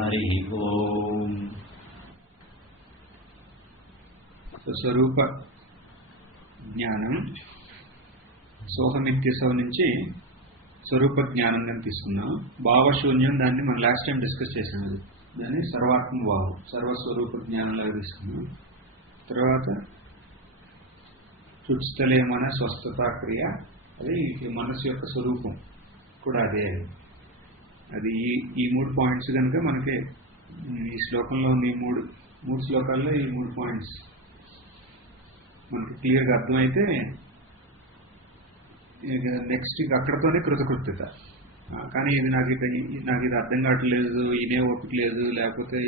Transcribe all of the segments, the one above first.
హరి ఓం. స్వరూప జ్ఞానం సోహమిత్యసవ నుంచి స్వరూప జ్ఞానంగా తీసుకున్నాం. భావశూన్యం దాన్ని మనం లాస్ట్ టైం డిస్కస్ చేసాం. దాన్ని సర్వాత్మ భావం, సర్వస్వరూప జ్ఞానంలాగా తీసుకున్నాం. తర్వాత తుడిస్తలే మన స్వస్థతా క్రియ, అది మనసు యొక్క స్వరూపం కూడా అదే. అది ఈ 3 పాయింట్స్ కనుక మనకి ఈ శ్లోకంలో ఉంది. ఈ మూడు శ్లోకాల్లో ఈ 3 పాయింట్స్ మనకి క్లియర్గా అర్థమైతే నెక్స్ట్ అక్కడతోనే కృతకృత్యత. కానీ ఇది నాకు ఇది అర్థం కావట్లేదు, ఇదే ఓపిక లేదు, లేకపోతే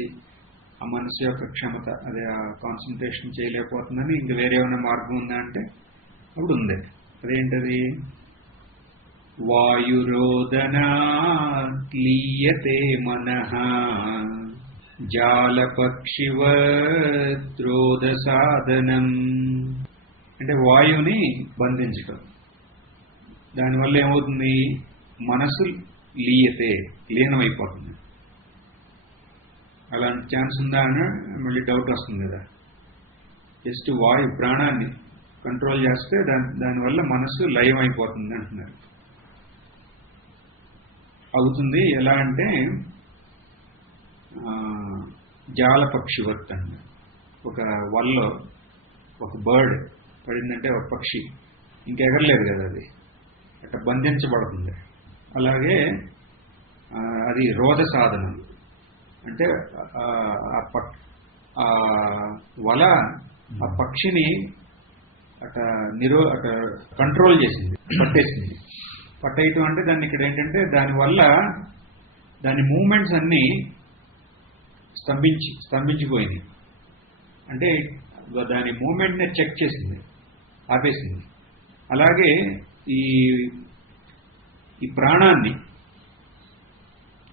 ఆ మనసు యొక్క క్షమత, అదే ఆ కాన్సన్ట్రేషన్ చేయలేకపోతుందని ఇంక వేరే ఏమైనా మార్గం ఉందా అంటే అప్పుడు ఉంది. అదేంటది? వాయురోదనాత్ లీయతే మనః జాలపక్షివత్ రోద సాధనం. అంటే వాయువుని బంధించటం. దానివల్ల ఏమవుతుంది? మనసు లీయతే, లీనమైపోతుంది. అలాంటి ఛాన్స్ ఉందా అని మళ్ళీ డౌట్ వస్తుంది కదా. జస్ట్ వాయు ప్రాణాన్ని కంట్రోల్ చేస్తే దానివల్ల మనసు లయం అయిపోతుంది అంటున్నారు. అవుతుంది. ఎలా అంటే జాలపక్షివత్ అన్నారు. ఒక వల్లో ఒక బర్డ్ పడిందంటే ఒక పక్షి ఇంకెగరలేదు కదా, అది అట్లా బంధించబడుతుంది. అలాగే అది రోధ సాధనం. అంటే ఆ వల ఆ పక్షిని అట కంట్రోల్ చేసింది, పట్టేసింది. పట్టేయటం అంటే దాన్ని ఇక్కడ ఏంటంటే దానివల్ల దాని మూమెంట్స్ అన్నీ స్తంభించిపోయినాయి. అంటే దాని మూమెంట్ని చెక్ చేసింది, ఆపేసింది. అలాగే ఈ ప్రాణాన్ని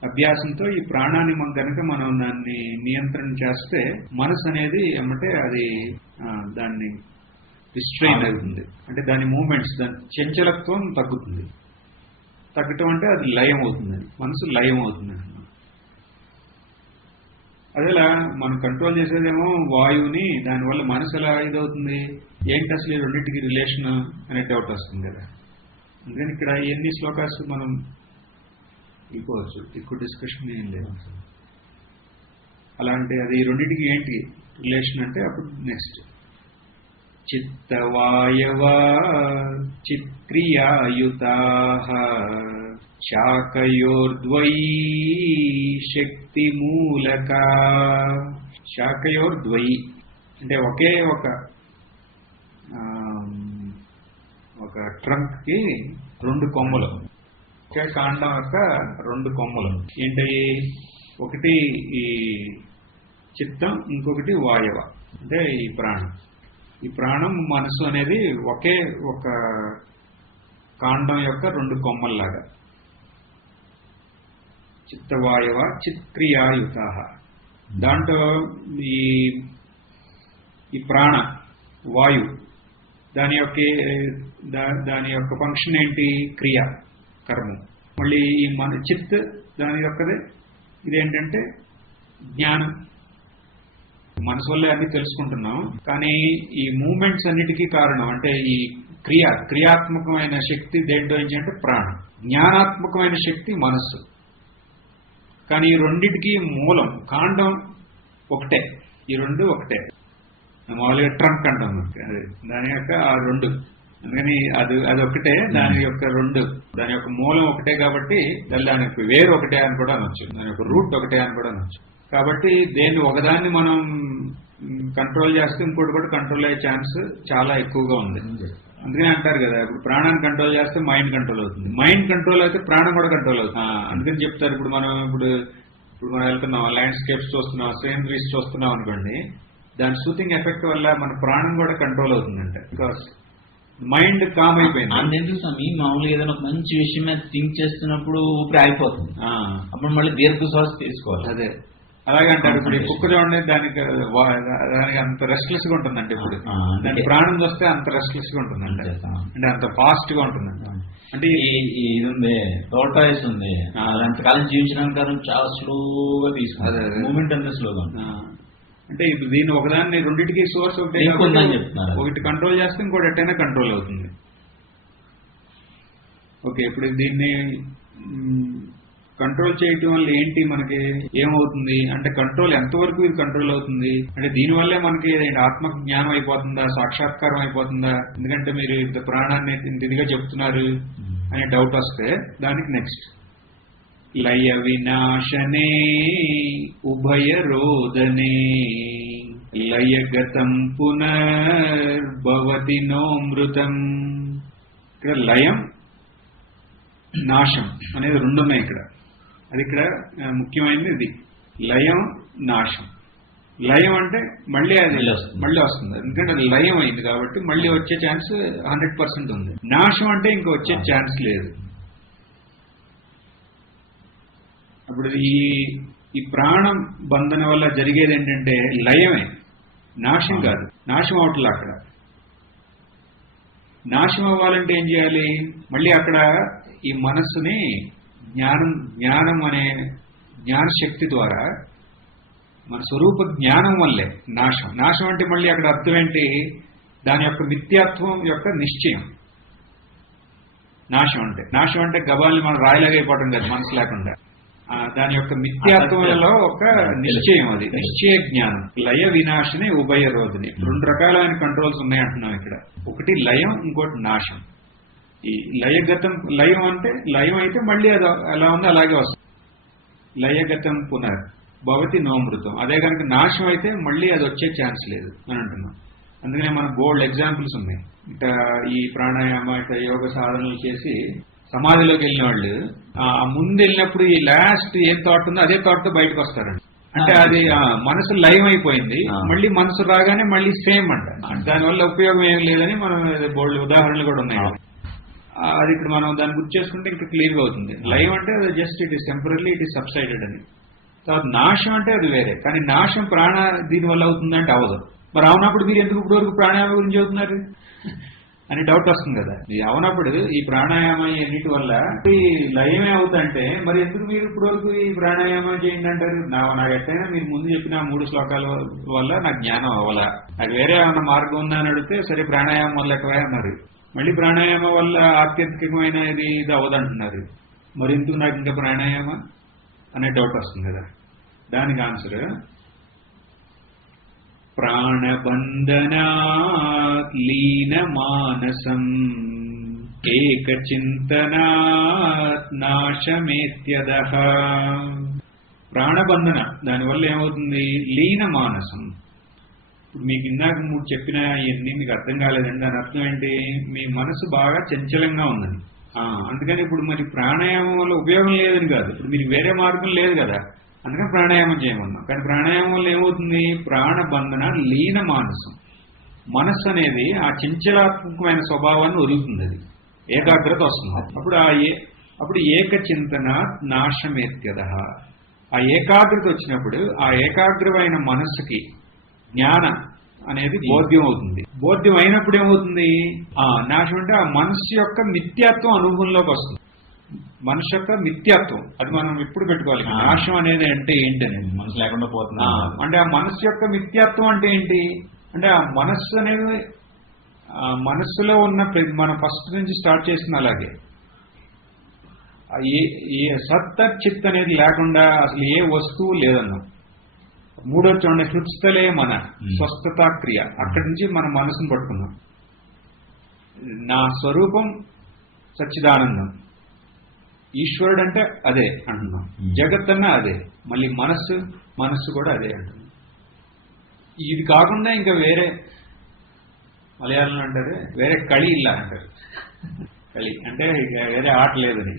అభ్యాసంతో ఈ ప్రాణాన్ని మనం దాన్ని నియంత్రణ చేస్తే మనసు అనేది ఏమంటే అది దాన్ని రిస్ట్రైన్ అవుతుంది. అంటే దాని మూమెంట్స్, దాని చంచలత్వం తగ్గుతుంది. తగ్గటం అంటే అది లయం అవుతుందని, మనసు లయం అవుతుందని. అదేలా మనం కంట్రోల్ చేసేదేమో వాయువుని, దానివల్ల మనసు ఎలా ఇదవుతుంది? ఏంటి అసలు ఈ రెండింటికి రిలేషన్ అనే డౌట్ వస్తుంది కదా. అందుకని ఇక్కడ ఎన్ని శ్లోకాస్ మనం వెళ్ళిపోవచ్చు, ఎక్కువ డిస్కషన్ ఏం లేదు. అలాంటి అది రెండింటికి ఏంటి రిలేషన్ అంటే అప్పుడు నెక్స్ట్ చిత్తవాయవా చిత్క్రియాయుతాః శాకయోర్ద్వయీ శక్తిమూలకా. శాకయోర్ద్వయీ అంటే ఒకే ఒక ట్రంక్ కి 2 కొమ్మలు, ఒకే కాండం యొక్క 2 కొమ్మలు. ఏంటవి? ఒకటి ఈ చిత్తం, ఇంకొకటి వాయవ అంటే ఈ ప్రాణం. ఈ ప్రాణం మనసు అనేది ఒకే ఒక కాండం యొక్క 2 కొమ్మల్లాగా. చిత్తవాయవ చిత్క్రియాయుతాః. దాంట్లో ఈ ప్రాణ వాయు దాని యొక్క ఫంక్షన్ ఏంటి? క్రియ, కర్మ. మళ్ళీ ఈ మన చిత్ దాని యొక్కదే ఇదేంటంటే జ్ఞానం. మనసు వల్లే అన్ని తెలుసుకుంటున్నాం, కానీ ఈ మూమెంట్స్ అన్నిటికీ కారణం అంటే ఈ క్రియాత్మకమైన శక్తి దేంట్లో అంటే ప్రాణం. జ్ఞానాత్మకమైన శక్తి మనస్సు. కానీ ఈ రెండింటికి మూలం కాండం ఒకటే. ఈ 2 ఒకటే. మామూలుగా ట్రంక్ అంటాం అదే దాని యొక్క ఆ 2. అందుకని అది ఒకటే, దాని యొక్క 2, దాని యొక్క మూలం ఒకటే. కాబట్టి దానికి వేరు ఒకటే అని కూడా అనొచ్చు, దాని యొక్క రూట్ ఒకటే అని కూడా అనొచ్చు. కాబట్టి దేన్ని ఒకదాన్ని మనం కంట్రోల్ చేస్తే ఇంకోటి కూడా కంట్రోల్ అయ్యే ఛాన్స్ చాలా ఎక్కువగా ఉంది. అందుకని అంటారు కదా, ఇప్పుడు ప్రాణాన్ని కంట్రోల్ చేస్తే మైండ్ కంట్రోల్ అవుతుంది, మైండ్ కంట్రోల్ అయితే ప్రాణం కూడా కంట్రోల్ అవుతుంది. అందుకని చెప్తారు, ఇప్పుడు మనం వెళ్తున్నాం, ల్యాండ్స్కేప్స్ చూస్తున్నాం, సీనరీస్ చూస్తున్నాం అనుకోండి, దాని సూతింగ్ ఎఫెక్ట్ వల్ల మన ప్రాణం కూడా కంట్రోల్ అవుతుందంట. బికాస్ మైండ్ కామ్ అయిపోయింది. అందుకు స్వామి మామూలుగా ఏదైనా ఒక మంచి విషయం మీద థింక్ చేస్తున్నప్పుడు ఊపిరి ఆగిపోతుంది, అప్పుడు మళ్ళీ దీర్ఘ శ్వాస తీసుకోవాలి. అదే అలాగే అంటారు. ఇప్పుడు ఈ కుక్క చూడండి, దానికి అంత రెస్ట్లెస్ గా ఉంటుందండి. ఇప్పుడు దాని ప్రాణం వస్తే అంత రెస్ట్లెస్ గా ఉంటుందండి, అంటే అంత ఫాస్ట్ గా ఉంటుందండి. అంటే ఇది ఉంది టోర్టాయిస్ ఉంది, అంతకాలం జీవించడానికి చాలా స్లోగా తీసుకుంది, మూమెంట్ అంతా స్లోగా ఉంది. అంటే ఇప్పుడు దీన్ని ఒకదాన్ని రెండింటికి సోర్స్ ఉందని చెప్తున్నారు. ఒకటి కంట్రోల్ చేస్తే ఇంకోటి ఎట్టయినా కంట్రోల్ అవుతుంది. ఓకే, ఇప్పుడు దీన్ని కంట్రోల్ చేయటం వల్ల ఏంటి, మనకి ఏమవుతుంది అంటే కంట్రోల్ ఎంతవరకు ఇది కంట్రోల్ అవుతుంది అంటే దీనివల్లే మనకి ఆత్మ జ్ఞానం అయిపోతుందా, సాక్షాత్కారం అయిపోతుందా? ఎందుకంటే మీరు ఇంత ప్రాణాన్ని ఇంత ఇదిగా చెప్తున్నారు అనే డౌట్ వస్తే దానికి నెక్స్ట్ లయ వినాశనే ఉభయ రోదనే లయగతం పునర్భవతి నోమృతం. ఇక్కడ లయం నాశం అనేది రెండు ఉన్నాయి ఇక్కడ. అది ఇక్కడ ముఖ్యమైనది ఇది, లయం నాశం. లయం అంటే మళ్ళీ అది మళ్ళీ వస్తుంది, ఎందుకంటే అది లయం అయింది కాబట్టి మళ్ళీ వచ్చే ఛాన్స్ 100% ఉంది. నాశం అంటే ఇంకా వచ్చే ఛాన్స్ లేదు. అప్పుడు ఈ ప్రాణం బంధన వల్ల జరిగేది ఏంటంటే లయమే, నాశం కాదు. నాశం అవట్లే. అక్కడ నాశం అవ్వాలంటే ఏం చేయాలి? మళ్ళీ అక్కడ ఈ మనస్సుని జ్ఞానం అనే జ్ఞానశక్తి ద్వారా మన స్వరూప జ్ఞానం వల్లే నాశం. నాశం అంటే మళ్ళీ అక్కడ అర్థం ఏంటి? దాని యొక్క మిథ్యాత్వం యొక్క నిశ్చయం. నాశం అంటే గబాల్ని మనం రాయలాగైపోవడం కాదు, మనసు లేకుండా దాని యొక్క మిథ్యాత్వంలో ఒక నిశ్చయం, అది నిశ్చయ జ్ఞానం. లయ వినాశనే ఉభయ రోధిని. రెండు రకాలైన కంట్రోల్స్ ఉన్నాయి అంటున్నాం ఇక్కడ. ఒకటి లయం, ఇంకోటి నాశం. ఈ లయం అంటే లయం అయితే మళ్ళీ అది ఎలా ఉందో అలాగే వస్తుంది. లయగతం పునర్ భవతి నోమృతం. అదే కనుక నాశం అయితే మళ్ళీ అది వచ్చే ఛాన్స్ లేదు అని అంటున్నాం. అందుకనే మన బోల్డ్ ఎగ్జాంపుల్స్ ఉన్నాయి. ఇట ఈ ప్రాణాయామ ఇట యోగ సాధనలు చేసి సమాధిలోకి వెళ్ళిన వాళ్ళు ముందు వెళ్ళినప్పుడు ఈ లాస్ట్ ఏం థాట్ ఉందో అదే థాట్ తో బయటకు వస్తారండి. అంటే అది మనసు లయం అయిపోయింది, మళ్ళీ మనసు రాగానే మళ్ళీ సేమ్ అంట. దానివల్ల ఉపయోగం ఏం లేదని మనం బోల్డ్ ఉదాహరణలు కూడా ఉన్నాయి. అది ఇప్పుడు మనం దాన్ని గుర్తు చేసుకుంటే ఇంకా క్లియర్ గా అవుతుంది. లయం అంటే అది just it is temporary, it is subsided అని. తర్వాత నాశం అంటే అది వేరే. కానీ నాశం ప్రాణ దీనివల్ల అవుతుందంటే అవదు. మరి అవునప్పుడు మీరు ఎందుకు ఇప్పుడు వరకు ప్రాణాయామం గురించి అవుతున్నారు అని డౌట్ వస్తుంది కదా. ఇది అవునప్పుడు ఈ ప్రాణాయామం ఎన్నిటి వల్ల ఈ లయమే అవుతుందంటే మరి ఎందుకు మీరు ఇప్పుడు వరకు ఈ ప్రాణాయామం చేయండి అంటారు? నాకు ఎట్టయినా మీరు ముందు చెప్పిన 3 శ్లోకాల వల్ల నాకు జ్ఞానం అవ్వాలా, నాకు వేరే ఏమన్నా మార్గం ఉందా అని అడిగితే సరే ప్రాణాయామం వల్ల ఎక్కడా అన్నారు. మళ్ళీ ప్రాణాయామం వల్ల ఆత్యంతికమైన ఇది అవ్వదంటున్నారు. మరి ఎందుకు నాకు ఇంకా ప్రాణాయామ అనే డౌట్ వస్తుంది కదా. దానికి ఆన్సర్ ప్రాణబంధనాత్ లీన మానసం ఏకచింతనాత్ నాశమేత్యదః. ప్రాణబంధన దానివల్ల ఏమవుతుంది? లీన మానసం. ఇప్పుడు మీకు ఇందాక 3 చెప్పిన ఇవన్నీ మీకు అర్థం కాలేదండి. దాని అర్థం ఏంటి? మీ మనసు బాగా చంచలంగా ఉందని. అందుకని ఇప్పుడు మరి ప్రాణాయామం వల్ల ఉపయోగం లేదని కాదు, ఇప్పుడు మీకు వేరే మార్గం లేదు కదా, అందుకని ప్రాణాయామం చేయమన్నాం. కానీ ప్రాణాయామం వల్ల ఏమవుతుంది? ప్రాణబంధన లీన మానసం. మనస్సు అనేది ఆ చంచలాత్మకమైన స్వభావాన్ని వదులుతుంది, అది ఏకాగ్రత వస్తుంది. అప్పుడు ఏకచింతన నాశమేత్యదః. ఆ ఏకాగ్రత వచ్చినప్పుడు ఆ ఏకాగ్రమైన మనస్సుకి జ్ఞానం అనేది బోధ్యం అవుతుంది. బోధ్యం అయినప్పుడు ఏమవుతుంది? నాశం అంటే ఆ మనస్సు యొక్క మిథ్యాత్వం అనుభవంలోకి వస్తుంది. మనసు యొక్క మిథ్యాత్వం అది మనం ఎప్పుడు పెట్టుకోవాలి. నాశం అనేది అంటే ఏంటని మనసు లేకుండా పోతుంది. అంటే ఆ మనస్సు యొక్క మిథ్యాత్వం అంటే ఏంటి అంటే ఆ మనస్సు అనేది మనస్సులో ఉన్న మనం ఫస్ట్ నుంచి స్టార్ట్ చేసిన అలాగే ఏ సత్త చిత్ అనేది లేకుండా అసలు ఏ వస్తువు లేదన్నాం. 3వ చూడండి, హృత్స్థలే మన స్వస్థతా క్రియ. అక్కడి నుంచి మన మనసును పట్టుకున్నాం. నా స్వరూపం సచ్చిదానందం, ఈశ్వరుడు అంటే అదే అంటున్నాం, జగత్ అన్న అదే, మళ్ళీ మనస్సు కూడా అదే అంటున్నాం. ఇది కాకుండా ఇంకా వేరే మలయాళంలో అంటారు వేరే కళి ఇల్లా అంటారు. కళి అంటే వేరే ఆట లేదని,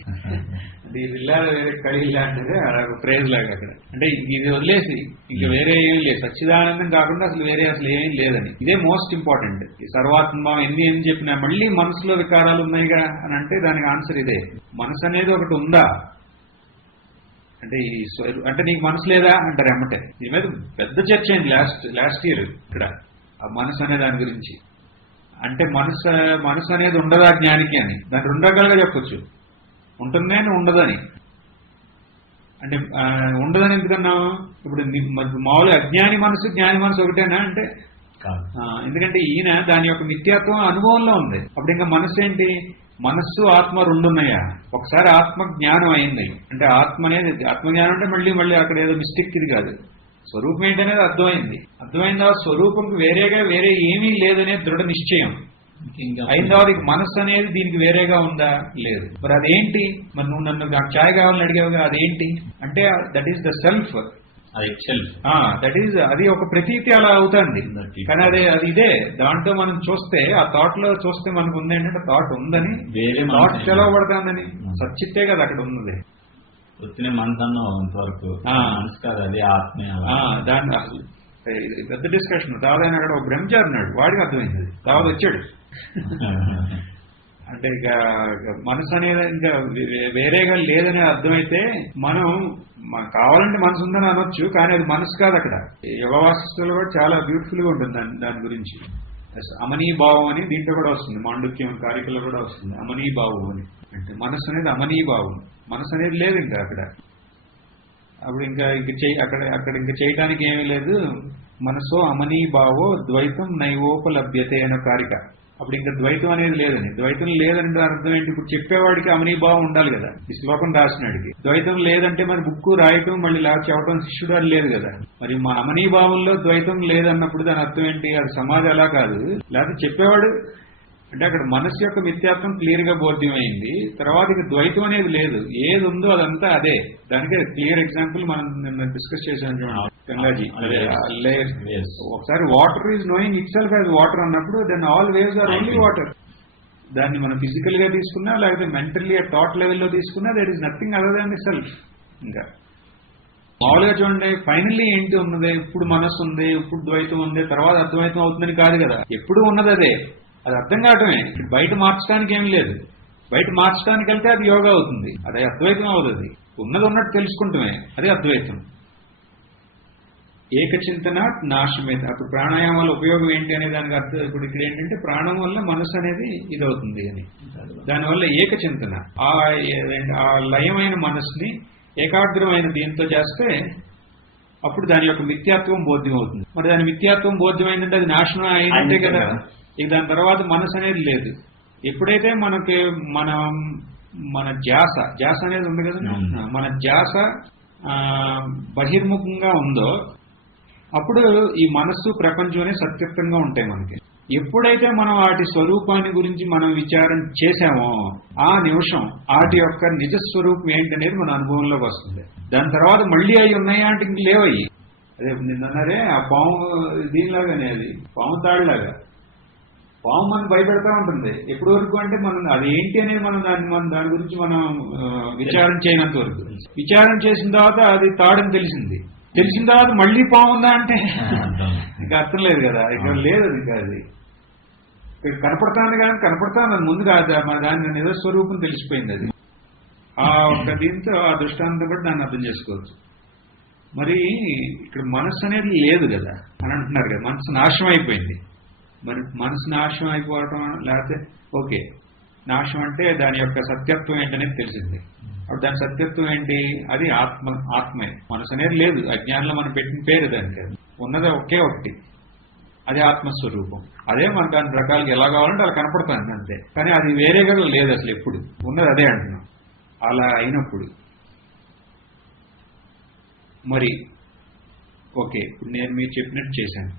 అంటే ఇది ఇల్లా వేరే కళి ఇల్లా అంటే అదొక ఫ్రేజ్ లాగా అక్కడ. అంటే ఇది వదిలేసి ఇంకా వేరే ఏమీ లేదు, సచ్చిదానందం కాకుండా అసలు వేరే అసలు ఏమీ లేదని. ఇదే మోస్ట్ ఇంపార్టెంట్. ఈ సర్వాత్మ ఏం చెప్పినా మళ్ళీ మనసులో వికారాలు ఉన్నాయిగా అని అంటే దానికి ఆన్సర్ ఇదే. మనసు అనేది ఒకటి ఉందా అంటే అంటే నీకు మనసు లేదా అంటారు ఎమ్మటే. దీని మీద పెద్ద చర్చ అయింది లాస్ట్ ఇయర్ ఇక్కడ, ఆ మనసు అనే దాని గురించి. అంటే మనసు అనేది ఉండదా జ్ఞానికి అని, దాన్ని రెండు రకాలుగా చెప్పొచ్చు. ఉంటుంది అని ఉండదని. అంటే ఉండదని ఎందుకన్నా, ఇప్పుడు మామూలుగా అజ్ఞాని మనసు జ్ఞాని మనసు ఒకటేనా అంటే ఎందుకంటే ఈయన దాని యొక్క నిత్యత్వం అనుభవంలో ఉంది. అప్పుడు ఇంకా మనసు ఏంటి, మనస్సు ఆత్మ రెండు ఉన్నాయా? ఒకసారి ఆత్మ జ్ఞానం అయింది అంటే ఆత్మ అనేది ఆత్మజ్ఞానం అంటే మళ్ళీ అక్కడ ఏదో మిస్టేక్ ఇది కాదు, స్వరూపం ఏంటనేది అర్థమైందా? స్వరూపంకి వేరే ఏమీ లేదనే దృఢ నిశ్చయం అయిన తర్వాత మనస్సు అనేది దీనికి వేరేగా ఉందా? లేదు. మరి అదేంటి? మరి నువ్వు నన్ను నాకు ఛాయ్ కావాలని అడిగావుగా, అదేంటి అంటే that is the self. That is అది ఒక ప్రతీతి అలా అవుతుంది. కానీ అది ఇదే దాంట్లో మనం చూస్తే ఆ థాట్ లో చూస్తే మనకు ఉంది ఏంటంటే థాట్ ఉందని, థాట్ తెలవబడతాందని, సచ్చిత్తే కదా అక్కడ ఉన్నది. దాన్ని పెద్ద డిస్కషన్. దాదాపు అక్కడ ఒక బ్రహ్మచారి ఉన్నాడు, వాడికి అర్థమైంది. దాదాపు వచ్చాడు అంటే ఇక మనసు అనేది ఇంకా వేరేగా లేదనే అర్థమైతే మనం కావాలంటే మనసు ఉందని అనొచ్చు, కానీ అది మనసు కాదు. అక్కడ యోగ వాసిస్తులు కూడా చాలా బ్యూటిఫుల్ గా ఉంటుంది దాని గురించి. అమనీభావం అని దీంట్లో కూడా వస్తుంది, మాండుక్యం కారికలో కూడా వస్తుంది అమనీభావం అని. అంటే మనసు అనేది అమనీభావం, మనసు అనేది లేదు ఇంకా అక్కడ. అప్పుడు అక్కడ ఇంకా చేయటానికి ఏమీ లేదు. మనసో అమనీభావో ద్వైతం నైవోపలభ్యతే అనే కారిక. అప్పుడు ఇంకా ద్వైతం అనేది లేదని. ద్వైతం లేదంటే అర్థం ఏంటి? ఇప్పుడు చెప్పేవాడికి అమనీభావం ఉండాలి కదా, ఈ శ్లోకం రాసినాడికి. ద్వైతం లేదంటే మరి బుక్కు రాయటం మళ్ళీ చెప్పడం శిష్యుడు అది లేదు కదా. మరి మా అమనీభావంలో ద్వైతం లేదన్నప్పుడు దాని అర్థం ఏంటి? అది సమాధి అలా కాదు, లేకపోతే చెప్పేవాడు అంటే అక్కడ మనసు యొక్క మిథ్యాత్వం క్లియర్ గా బోధ్యమైంది. తర్వాత ఇక ద్వైతం అనేది లేదు, ఏది ఉందో అదంతా అదే. దానికి క్లియర్ ఎగ్జాంపుల్ మనం నిన్న డిస్కస్ చేశాను చూడండి, గంగాజీ. ఒకసారి water is knowing itself as water అన్నప్పుడు then all waves are only water. దాన్ని మనం ఫిజికల్ గా తీసుకున్నా లేకపోతే మెంటల్లీ థాట్ లెవెల్లో తీసుకున్నా that is nothing other than the self. ఇంకా మామూలుగా చూడండి, ఫైనల్లీ ఏంటి ఉన్నది? ఇప్పుడు మనస్సు ఉంది, ఇప్పుడు ద్వైతం ఉంది, తర్వాత అద్వైతం అవుతుందని కాదు కదా. ఎప్పుడు ఉన్నది అదే, అది అర్థం కావటమే. బయట మార్చడానికి ఏమి లేదు. బయట మార్చడానికి వెళ్తే అది యోగా అవుతుంది, అదే అద్వైతం అవుతుంది. ఉన్నది ఉన్నట్టు తెలుసుకుంటమే, అదే అద్వైతం. ఏకచింతన నాశమే. అప్పుడు ప్రాణాయామాల ఉపయోగం ఏంటి అనే దానికి అర్థం. ఇప్పుడు ఇక్కడ ఏంటంటే ప్రాణం వల్ల మనసు అనేది ఇదవుతుంది అని, దానివల్ల ఏకచింతన, ఆ లయమైన మనసుని ఏకాగ్రమైన దీంతో చేస్తే అప్పుడు దాని యొక్క మిథ్యాత్వం బోధ్యం అవుతుంది. మరి దాని మిథ్యాత్వం బోధ్యమైందంటే అది నాశనం అయినట్టే కదా. ఇక దాని తర్వాత మనసు అనేది లేదు. ఎప్పుడైతే మనకి మన ధ్యాస అనేది ఉంది కదా, మన ధ్యాస బహిర్ముఖంగా ఉందో అప్పుడు ఈ మనస్సు ప్రపంచం అనేది సత్యత్వంగా ఉంటాయి మనకి. ఎప్పుడైతే మనం వాటి స్వరూపాన్ని గురించి మనం విచారం చేశామో ఆ నిమిషం వాటి యొక్క నిజస్వరూపం ఏంటనేది మన అనుభవంలోకి వస్తుంది. దాని తర్వాత మళ్ళీ అవి ఉన్నాయా అంటే ఇంక లేవయ్యి. అదే నిన్నరే ఆ పాము దీనిలాగానే, అది పాము తాడులాగా. పాము మనం భయపెడతా ఉంటుంది ఎప్పటి వరకు అంటే మనం అది ఏంటి అనేది మనం దాని గురించి మనం విచారం చేయనంత వరకు. విచారం చేసిన తర్వాత అది తాడని తెలిసిన తర్వాత మళ్ళీ పాము ఉందా అంటే ఇంకా అర్థం లేదు కదా, ఇక్కడ లేదు. అది ఇంకా అది కనపడతాను కానీ కనపడతాను ముందు కాదు, మన దాని నిజస్వరూపం తెలిసిపోయింది. అది ఆ ఒక్క దీంతో ఆ దృష్టాంతం బట్టి దాన్ని అర్థం చేసుకోవచ్చు. మరి ఇక్కడ మనస్సు అనేది లేదు కదా అని అంటున్నారు కదా, మనసు నాశనం అయిపోయింది. మరి మనసు నాశనం అయిపోవటం లేకపోతే ఓకే, నాశనం అంటే దాని యొక్క సత్యత్వం ఏంటనేది తెలిసింది. అప్పుడు దాని సత్యత్వం ఏంటి? అది ఆత్మే. మనసు అనేది లేదు, అజ్ఞానంలో మనం పెట్టిన పేరు దానికి. ఉన్నది ఒకే ఒకటి, అదే ఆత్మస్వరూపం. అదే మన దాని రకాలకి ఎలా కావాలంటే అలా కనపడుతుంది అంతే. కానీ అది వేరేగా లేదు అసలు, ఎప్పుడు ఉన్నది అదే అంటున్నాం. అలా అయినప్పుడు మరి ఓకే, ఇప్పుడు నేను మీరు చెప్పినట్టు చేశాను,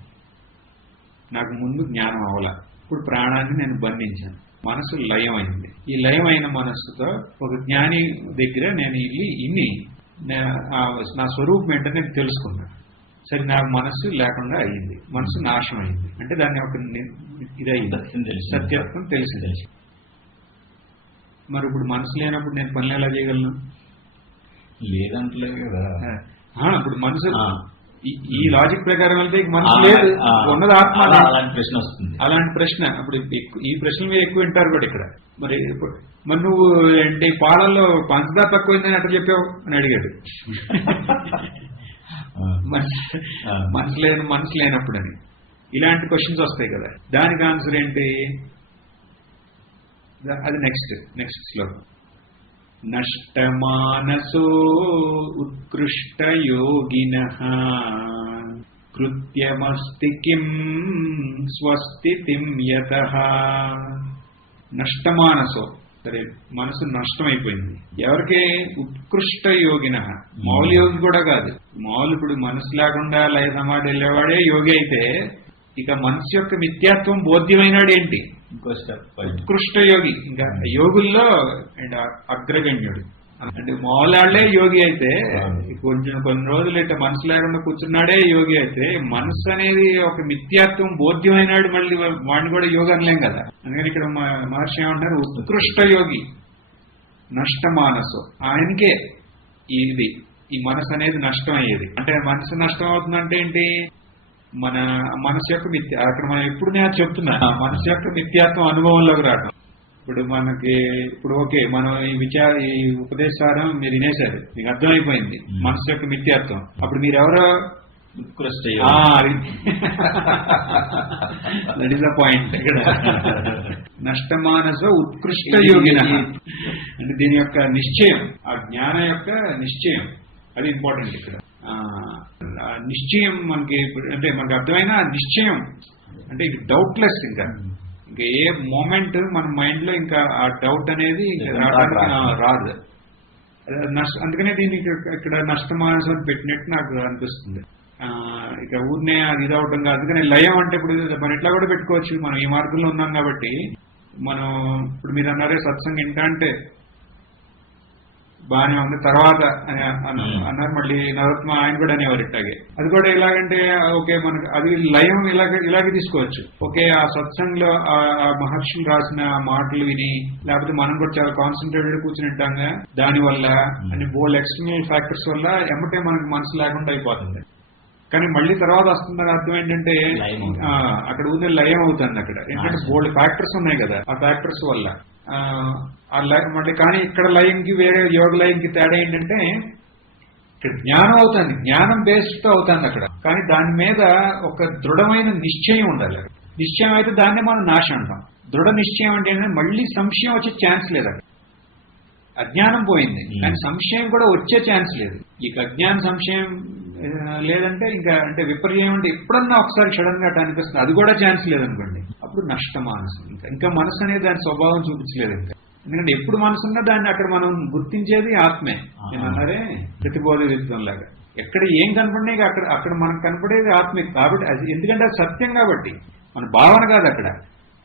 నాకు ముందు జ్ఞానం అవ్వాల, ఇప్పుడు ప్రాణాన్ని నేను బంధించాను, మనసు లయం అయింది. ఈ లయం అయిన మనస్సుతో ఒక జ్ఞాని దగ్గర నేను ఇన్ని నా స్వరూపం ఏంటో నేను తెలుసుకున్నాను. సరే, నాకు మనస్సు లేకుండా అయ్యింది, మనసు నాశనం అయింది అంటే దాన్ని ఒక ఇదయింది, సత్యత్వం తెలిసింది. మరి ఇప్పుడు మనసు లేనప్పుడు నేను పనులు ఎలా చేయగలను? లేదంటలేదు కదా. ఇప్పుడు మనసు ఈ లాజిక్ ప్రకారం వెళ్తే మనసు లేదు, ఉన్నది ఆత్మ. అలాంటి ప్రశ్న వస్తుంది. అలాంటి ప్రశ్న అప్పుడు ఈ ప్రశ్న మీరు ఎక్కువ వింటారు కూడా ఇక్కడ. మరి నువ్వు ఏంటి పాలల్లో పంచదార తక్కువైందని అట్లా చెప్పావు అని అడిగాడు. మనసు లేనప్పుడు అని. ఇలాంటి క్వశ్చన్స్ వస్తాయి కదా. దానికి ఆన్సర్ ఏంటి? అది నెక్స్ట్ శ్లోకం. నష్టమానసో ఉత్కృష్ట యోగినః కృత్యమస్తి కిం స్వస్థితిం యతః. నష్టమానసో, సరే మనసు నష్టమైపోయింది. ఎవరికి? ఉత్కృష్ట యోగిన. మామూలు యోగి కూడా కాదు. మామూలు ఇప్పుడు మనసు లేకుండా లయ సమాధి వెళ్ళేవాడే యోగి అయితే, ఇక మనసు యొక్క మిథ్యాత్వం బోధ్యమైనాడు ఏంటి? ఉత్కృష్ట యోగి. ఇంకా యోగుల్లో అండ్ అగ్రగణ్యుడు. అంటే మామూలాళ్లే యోగి అయితే, కొంచెం కొన్ని రోజులు ఇట్లా మనసు లేకుండా కూర్చున్నాడే యోగి అయితే, మనసు అనేది ఒక మిథ్యాత్వం బోధ్యమైనాడు, మళ్ళీ వాడిని కూడా యోగి అనలేం కదా. అందుకని ఇక్కడ మహర్షి ఏమంటారు? ఉత్కృష్ట యోగి నష్టమానసు. ఆయనకే ఈ మనసు అనేది నష్టం అయ్యేది. అంటే మనసు నష్టం అవుతుందంటే ఏంటి? మన మనసు యొక్క అక్కడ మనం ఎప్పుడు నేను చెప్తున్నా, మనసు యొక్క మిథ్యాత్వం అనుభవంలోకి రావడం. ఇప్పుడు ఓకే, మనం ఈ ఉపదేశారం మీరు వినేశారు, మీకు అర్థమైపోయింది మనసు యొక్క మిథ్యాత్వం. అప్పుడు మీరెవరో ఉత్కృష్ట దట్ ఈస్ ద పాయింట్ ఇక్కడ. నష్టమానస ఉత్కృష్ట యోగిన అంటే దీని యొక్క నిశ్చయం, ఆ జ్ఞానం యొక్క నిశ్చయం, అది ఇంపార్టెంట్ ఇక్కడ. నిశ్చయం మనకి అంటే మనకు అర్థమైన నిశ్చయం అంటే ఇది డౌట్లెస్. ఇంకా ఏ మూమెంట్ మన మైండ్ లో ఇంకా ఆ డౌట్ అనేది రాదు. అందుకనే దీన్ని ఇక్కడ నష్టమానసం పెట్టినట్టు నాకు అనిపిస్తుంది. ఇక ఊరినే అది ఇదవటం కాదు. అందుకని లయం అంటే ఇప్పుడు మనం ఇట్లా కూడా పెట్టుకోవచ్చు. మనం ఈ మార్గంలో ఉన్నాం కాబట్టి మనం ఇప్పుడు మీరు అన్నారే సత్సంగం ఇంట అంటే బాగానే ఉంది, తర్వాత అన్నారు. మళ్ళీ నరోత్మ ఆయన కూడా అనేవారు ఇట్లాగే. అది కూడా ఎలాగంటే ఓకే, మనకు అది లయం ఇలాగే తీసుకోవచ్చు. ఓకే, ఆ సత్సంగంలో ఆ మహర్షులు రాసిన మాటలు విని, లేకపోతే మనం కూడా చాలా కాన్సన్ట్రేటెడ్ కూర్చునింటాంగా, దానివల్ల అన్ని బోల్డ్ ఎక్స్టర్నల్ ఫ్యాక్టర్స్ వల్ల ఎమ్మటే మనకు మనసు లేకుండా అయిపోతుంది. కానీ మళ్ళీ తర్వాత వస్తుందని అర్థం ఏంటంటే అక్కడ ఉంది లయం అవుతుంది. అక్కడ ఏంటంటే బోల్డ్ ఫ్యాక్టర్స్ ఉన్నాయి కదా, ఆ ఫ్యాక్టర్స్ వల్ల మళ్ళీ. కానీ ఇక్కడ లయంకి వేరే యోగ లయంకి తేడా ఏంటంటే ఇక్కడ జ్ఞానం అవుతుంది, జ్ఞానం బేస్డ్ అవుతుంది అక్కడ. కానీ దాని మీద ఒక దృఢమైన నిశ్చయం ఉండాలి. నిశ్చయం అయితే దాన్నే మనం నాశ అంటాం. దృఢ నిశ్చయం అంటే ఏంటంటే మళ్ళీ సంశయం వచ్చే ఛాన్స్ లేదు అక్కడ. అజ్ఞానం పోయింది కానీ సంశయం కూడా వచ్చే ఛాన్స్ లేదు. ఇక అజ్ఞాన సంశయం లేదంటే ఇంకా అంటే విపర్యం అంటే ఎప్పుడన్నా ఒకసారి సడన్ గా అనిపిస్తుంది, అది కూడా ఛాన్స్ లేదనుకోండి, అప్పుడు నష్ట మనసు. ఇంకా మనసు అనేది దాని స్వభావం చూపించలేదు. ఇంకా ఎందుకంటే ఎప్పుడు మనసు ఉన్నా దాన్ని అక్కడ మనం గుర్తించేది ఆత్మే. నేనన్నారే ప్రతిబోధ విద్వం లాగా ఎక్కడ ఏం కనపడినాయి అక్కడ మనకు కనపడేది ఆత్మే. కాబట్టి అది ఎందుకంటే అది సత్యం కాబట్టి, మన భావన కాదు. అక్కడ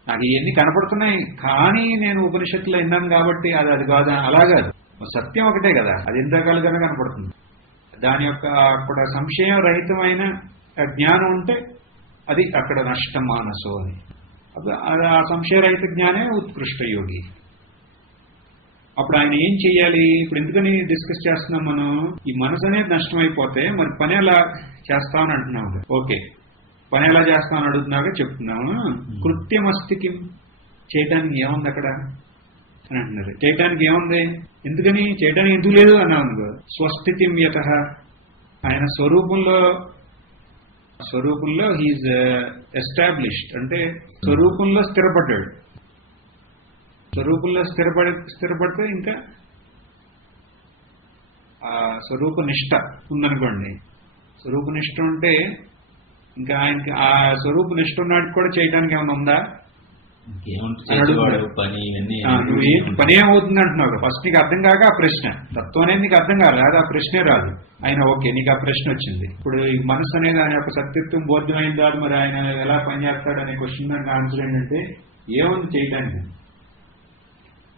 నాకు ఇవన్నీ కనపడుతున్నాయి కానీ నేను ఉపనిషత్తులో విన్నాను కాబట్టి అది కాదు, అలా కాదు. సత్యం ఒకటే కదా, అది ఎంత రకాలుగానే కనపడుతుంది. దాని యొక్క అక్కడ సంశయం రహితమైన జ్ఞానం ఉంటే అది అక్కడ నష్టం మానసు అని. ఆ సంశయరహిత జ్ఞానే ఉత్కృష్ట యోగి. అప్పుడు ఆయన ఏం చెయ్యాలి? ఇప్పుడు ఎందుకని డిస్కస్ చేస్తున్నాం మనం? ఈ మనసు అనేది నష్టమైపోతే మరి పని ఎలా చేస్తామని అంటున్నాము. ఓకే, పని ఎలా చేస్తామని అడుగుతున్నాగా చెప్తున్నాము. కృత్యమస్తికి చేయటానికి ఏముంది అక్కడ అని అంటున్నారు. చేయటానికి ఏముంది? ఎందుకని చేయటానికి ఎందుకు లేదు అన్నాను. స్వస్థితిం యతః, ఆయన స్వరూపంలో హీజ్ ఎస్టాబ్లిష్డ్ అంటే స్వరూపంలో స్థిరపడ్డాడు. స్వరూపంలో స్థిరపడితే ఇంకా ఆ స్వరూప నిష్ట ఉందనుకోండి. స్వరూప నిష్ట ఉంటే ఇంకా ఆయనకి ఆ స్వరూప నిష్ట ఉన్నాడికి కూడా చేయడానికి ఏమైనా ఉందా? పని ఏమవుతుంది అంటున్నావు. ఫస్ట్ నీకు అర్థం కాక ఆ ప్రశ్న, తత్వం అనేది నీకు అర్థం కాదు, ఆ ప్రశ్నే రాదు. ఆయన ఓకే నీకు ఆ ప్రశ్న వచ్చింది. ఇప్పుడు ఈ మనసు అనేది ఆయన యొక్క సత్యత్వం బోధ్యమైందా, మరి ఆయన ఎలా పనిచేస్తాడు అనే క్వశ్చన్ దానికి ఆన్సర్ ఏంటంటే ఏముంది చేయటానికి?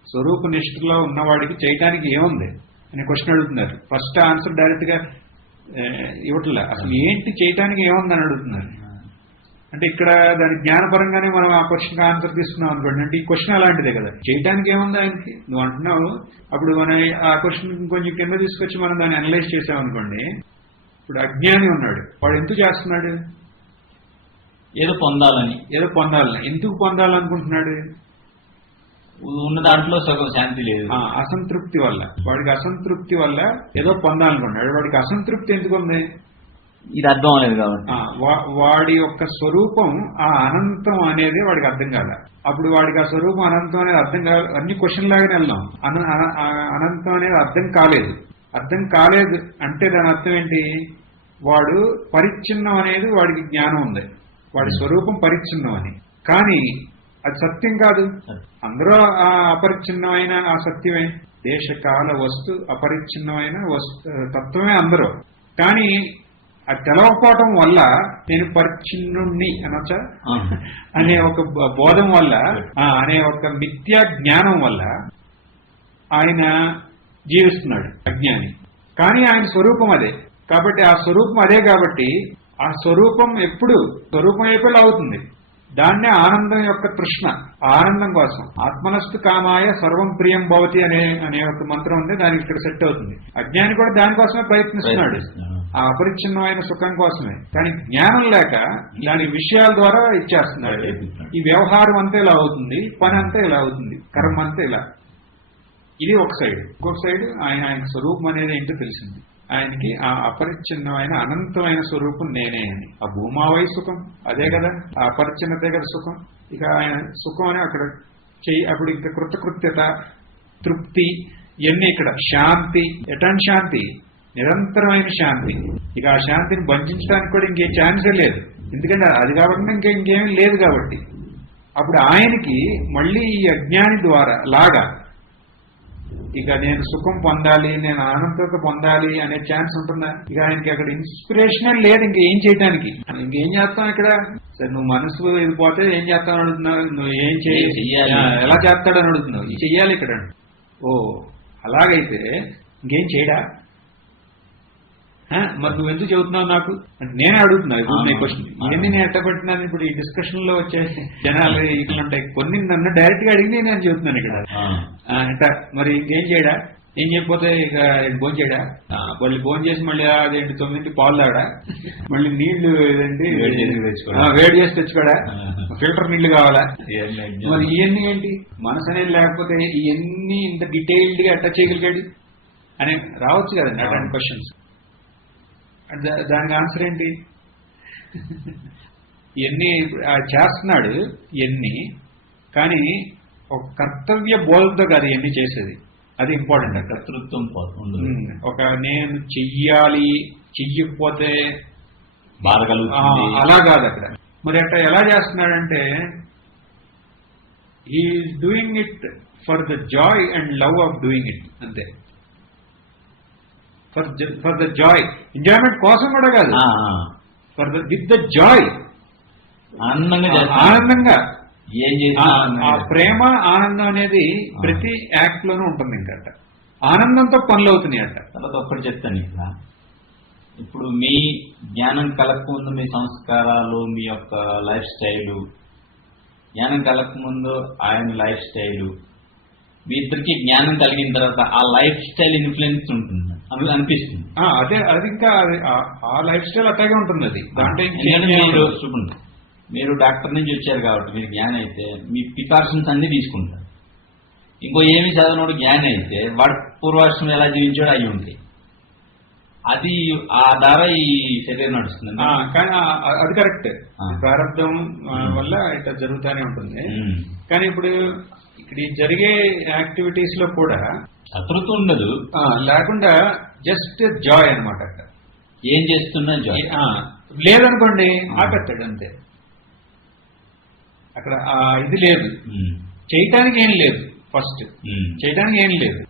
స్వరూప నిష్ఠలో ఉన్నవాడికి చేయటానికి ఏముంది అనే క్వశ్చన్ అడుగుతున్నారు. ఫస్ట్ ఆన్సర్ డైరెక్ట్ గా ఇవ్వట్లే. అసలు ఏంటి చేయటానికి ఏముందని అడుగుతున్నారు. అంటే ఇక్కడ దాని జ్ఞానపరంగానే మనం ఆ క్వశ్చన్ ఆన్సర్ తీసుకున్నాం అనుకోండి. అంటే ఈ క్వశ్చన్ అలాంటిదే కదా, చేయటానికి ఏముంది ఆయనకి నువ్వు అంటున్నావు. అప్పుడు మన ఆ క్వశ్చన్ కొంచెం కింద తీసుకొచ్చి మనం దాన్ని అనలైజ్ చేసామనుకోండి. ఇప్పుడు అజ్ఞాని ఉన్నాడు, వాడు ఎందుకు చేస్తున్నాడు? ఏదో పొందాలని. ఎందుకు పొందాలనుకుంటున్నాడు? ఉన్న దాంట్లో సగం శాంతి లేదు, అసంతృప్తి వల్ల. వాడికి అసంతృప్తి వల్ల ఏదో పొందాలనుకున్నాడు. వాడికి అసంతృప్తి ఎందుకు ఉంది? ఇది అర్థం అవ్వలేదు కాబట్టి. వాడి యొక్క స్వరూపం ఆ అనంతం అనేది వాడికి అర్థం కాల. అప్పుడు వాడికి ఆ స్వరూపం అనంతం అనేది అర్థం కాదు. అన్ని క్వశ్చన్ లాగానే వెళ్దాం. అనంతం అనేది అర్థం కాలేదు. అర్థం కాలేదు అంటే దాని అర్థం ఏంటి? వాడు పరిచ్ఛిన్నం అనేది వాడికి జ్ఞానం ఉంది. వాడి స్వరూపం పరిచ్ఛిన్నం అని. కానీ అది సత్యం కాదు. అందరూ ఆ అపరిచ్ఛిన్నమైన ఆ సత్యమే. దేశకాల వస్తు అపరిచ్ఛిన్నమైన తత్వమే అందరూ. కానీ అది తెలవకపోవటం వల్ల నేను పరిచ్ఛిన్నుణ్ణి అనొచ్చా అనే ఒక బోధం వల్ల, అనే ఒక మిథ్యా జ్ఞానం వల్ల ఆయన జీవిస్తున్నాడు అజ్ఞాని. కానీ ఆయన స్వరూపం అదే. కాబట్టి ఆ స్వరూపం అదే కాబట్టి ఆ స్వరూపం ఎప్పుడు స్వరూపం అయిపోయి అవుతుంది. దాన్నే ఆనందం యొక్క తృష్ణ. ఆనందం కోసం ఆత్మనస్తు కామాయ సర్వం ప్రియం భవతి అనే ఒక మంత్రం ఉంది. దానికి ఇక్కడ సెట్ అవుతుంది. అజ్ఞాని కూడా దానికోసమే ప్రయత్నిస్తున్నాడు, ఆ అపరిచ్ఛిన్నమైన సుఖం కోసమే. కానీ జ్ఞానం లేక దాని విషయాల ద్వారా ఇచ్చేస్తున్నాడు. ఈ వ్యవహారం అంతా ఇలా అవుతుంది, పని అంతా ఇలా అవుతుంది, కర్మ అంతా ఇలా. ఇది ఒక సైడ్. ఇంకొక సైడ్ ఆయన స్వరూపం అనేది ఏంటో తెలిసింది ఆయనకి. ఆ అపరిచ్ఛిన్నమైన అనంతమైన స్వరూపం నేనే అని. ఆ భూమావై సుఖం అదే కదా, ఆ అపరిచ్ఛిన్నతే కదా సుఖం. ఇక ఆయన సుఖం అని అక్కడ అప్పుడు ఇంకా కృతకృత్యత, తృప్తి, ఇవన్నీ ఇక్కడ శాంతి. ఎటాంటి శాంతి? నిరంతరమైన శాంతి. ఇక ఆ శాంతిని బంధించడానికి కూడా ఇంకే ఛాన్సే లేదు. ఎందుకంటే అది కాబట్టి ఇంకేమీ లేదు కాబట్టి. అప్పుడు ఆయనకి మళ్ళీ ఈ అజ్ఞాని ద్వారా లాగా ఇక నేను సుఖం పొందాలి, నేను ఆనందత పొందాలి అనే ఛాన్స్ ఉంటుందా? ఇక ఆయనకి అక్కడ ఇన్స్పిరేషనే లేదు ఇంకేం చేయడానికి. ఇంకేం చేస్తాం ఇక్కడ? సరే నువ్వు మనసు ఇది పోతే ఏం చేస్తావు అడుగుతున్నావు, నువ్వు ఏం చేయాలి, ఎలా చేస్తాడని అడుగుతున్నావు. ఇది చెయ్యాలి ఇక్కడ. ఓ అలాగైతే ఇంకేం చేయడా? మరి నువ్వు ఎందుకు చెబుతున్నావు నాకు అంటే నేనే అడుగుతున్నావు. ఇప్పుడు క్వశ్చన్ ఇవన్నీ నేను ఎట్టబట్టినాను. ఇప్పుడు ఈ డిస్కషన్ లో వచ్చే జనాలు ఇట్లా ఉంటాయి. కొన్ని నన్ను డైరెక్ట్ గా అడిగి నేను చెబుతున్నాను ఇక్కడ. అంట మరి ఇంకేం చేయడా? ఏం చెప్పిపోతే ఇక భోజనం చేయడా? మళ్ళీ భోజనం చేసి మళ్ళీ అదేంటి 9కి పాలు తాగడా? మళ్ళీ నీళ్లు ఏదండి వేడి చేసి తెచ్చుకోడా? ఫిల్టర్ నీళ్లు కావాలా? మరి ఇవన్నీ ఏంటి? మనసు అనేది లేకపోతే ఇవన్నీ ఇంత డీటెయిల్డ్ గా ఎట్లా చేయగలిగాడు అని రావచ్చు కదండి అట్లాంటి క్వశ్చన్స్. దానికి ఆన్సర్ ఏంటి? ఇవన్నీ చేస్తున్నాడు ఇవన్నీ, కానీ ఒక కర్తవ్య బోధంతో కాదు ఇవన్నీ చేసేది. అది ఇంపార్టెంట్. కర్తృత్వం ఒక నేను చెయ్యాలి, చెయ్యకపోతే బాధ కలుగుతుంది అలా కాదు అక్కడ. మరి అట్లా ఎలా చేస్తున్నాడంటే he is doing it for the joy and love of doing it. అంతే. ఫర్ ద జాయ్, ఎంజాయ్మెంట్ కోసం కూడా కాదు, విత్ ద జాయ్, ఆనందంగా. ఆ ప్రేమ ఆనందం అనేది ప్రతి యాక్ట్ లోనూ ఉంటుంది. ఇంకట ఆనందంతో పనులు అవుతున్నాయి అట. తర్వాత ఒక్కటి చెప్తాను ఇక్కడ. ఇప్పుడు మీ జ్ఞానం కలగకముందు మీ సంస్కారాలు, మీ యొక్క లైఫ్ స్టైలు, జ్ఞానం కలగకముందు ఆయన లైఫ్ స్టైలు, మీ ఇద్దరికి జ్ఞానం కలిగిన తర్వాత ఆ లైఫ్ స్టైల్ ఇన్ఫ్లుయెన్స్ ఉంటుంది అనిపిస్తుంది. అదే అది ఇంకా ఆ లైఫ్ స్టైల్ అట్లాగే ఉంటుంది. అది దాంట్లో మీరు డాక్టర్ నుంచి వచ్చారు కాబట్టి మీరు జ్ఞానం అయితే మీ ప్రికాషన్స్ అన్ని తీసుకుంటారు. ఇంకో ఏమి చదవనోడు జ్ఞానం అయితే వాడు పూర్వాశ్రమం ఎలా జీవించాడు అవి ఉంటాయి. అది ఆ ద్వారా ఈ శరీరం నడుస్తుంది. కానీ అది కరెక్ట్. ప్రారంభం వల్ల ఇట్లా జరుగుతూనే ఉంటుంది. కానీ ఇప్పుడు ఇక్కడ జరిగే యాక్టివిటీస్ లో కూడా అతృప్తి ఉండదు, లేకుండా జస్ట్ జాయ్ అనమాట. అక్కడ ఏం చేస్తున్నా జాయ్. లేదనుకోండి ఆపెత్తాడు అంతే. అక్కడ ఇది లేదు, చేయటానికి ఏం లేదు. ఫస్ట్ చేయటానికి ఏం లేదు,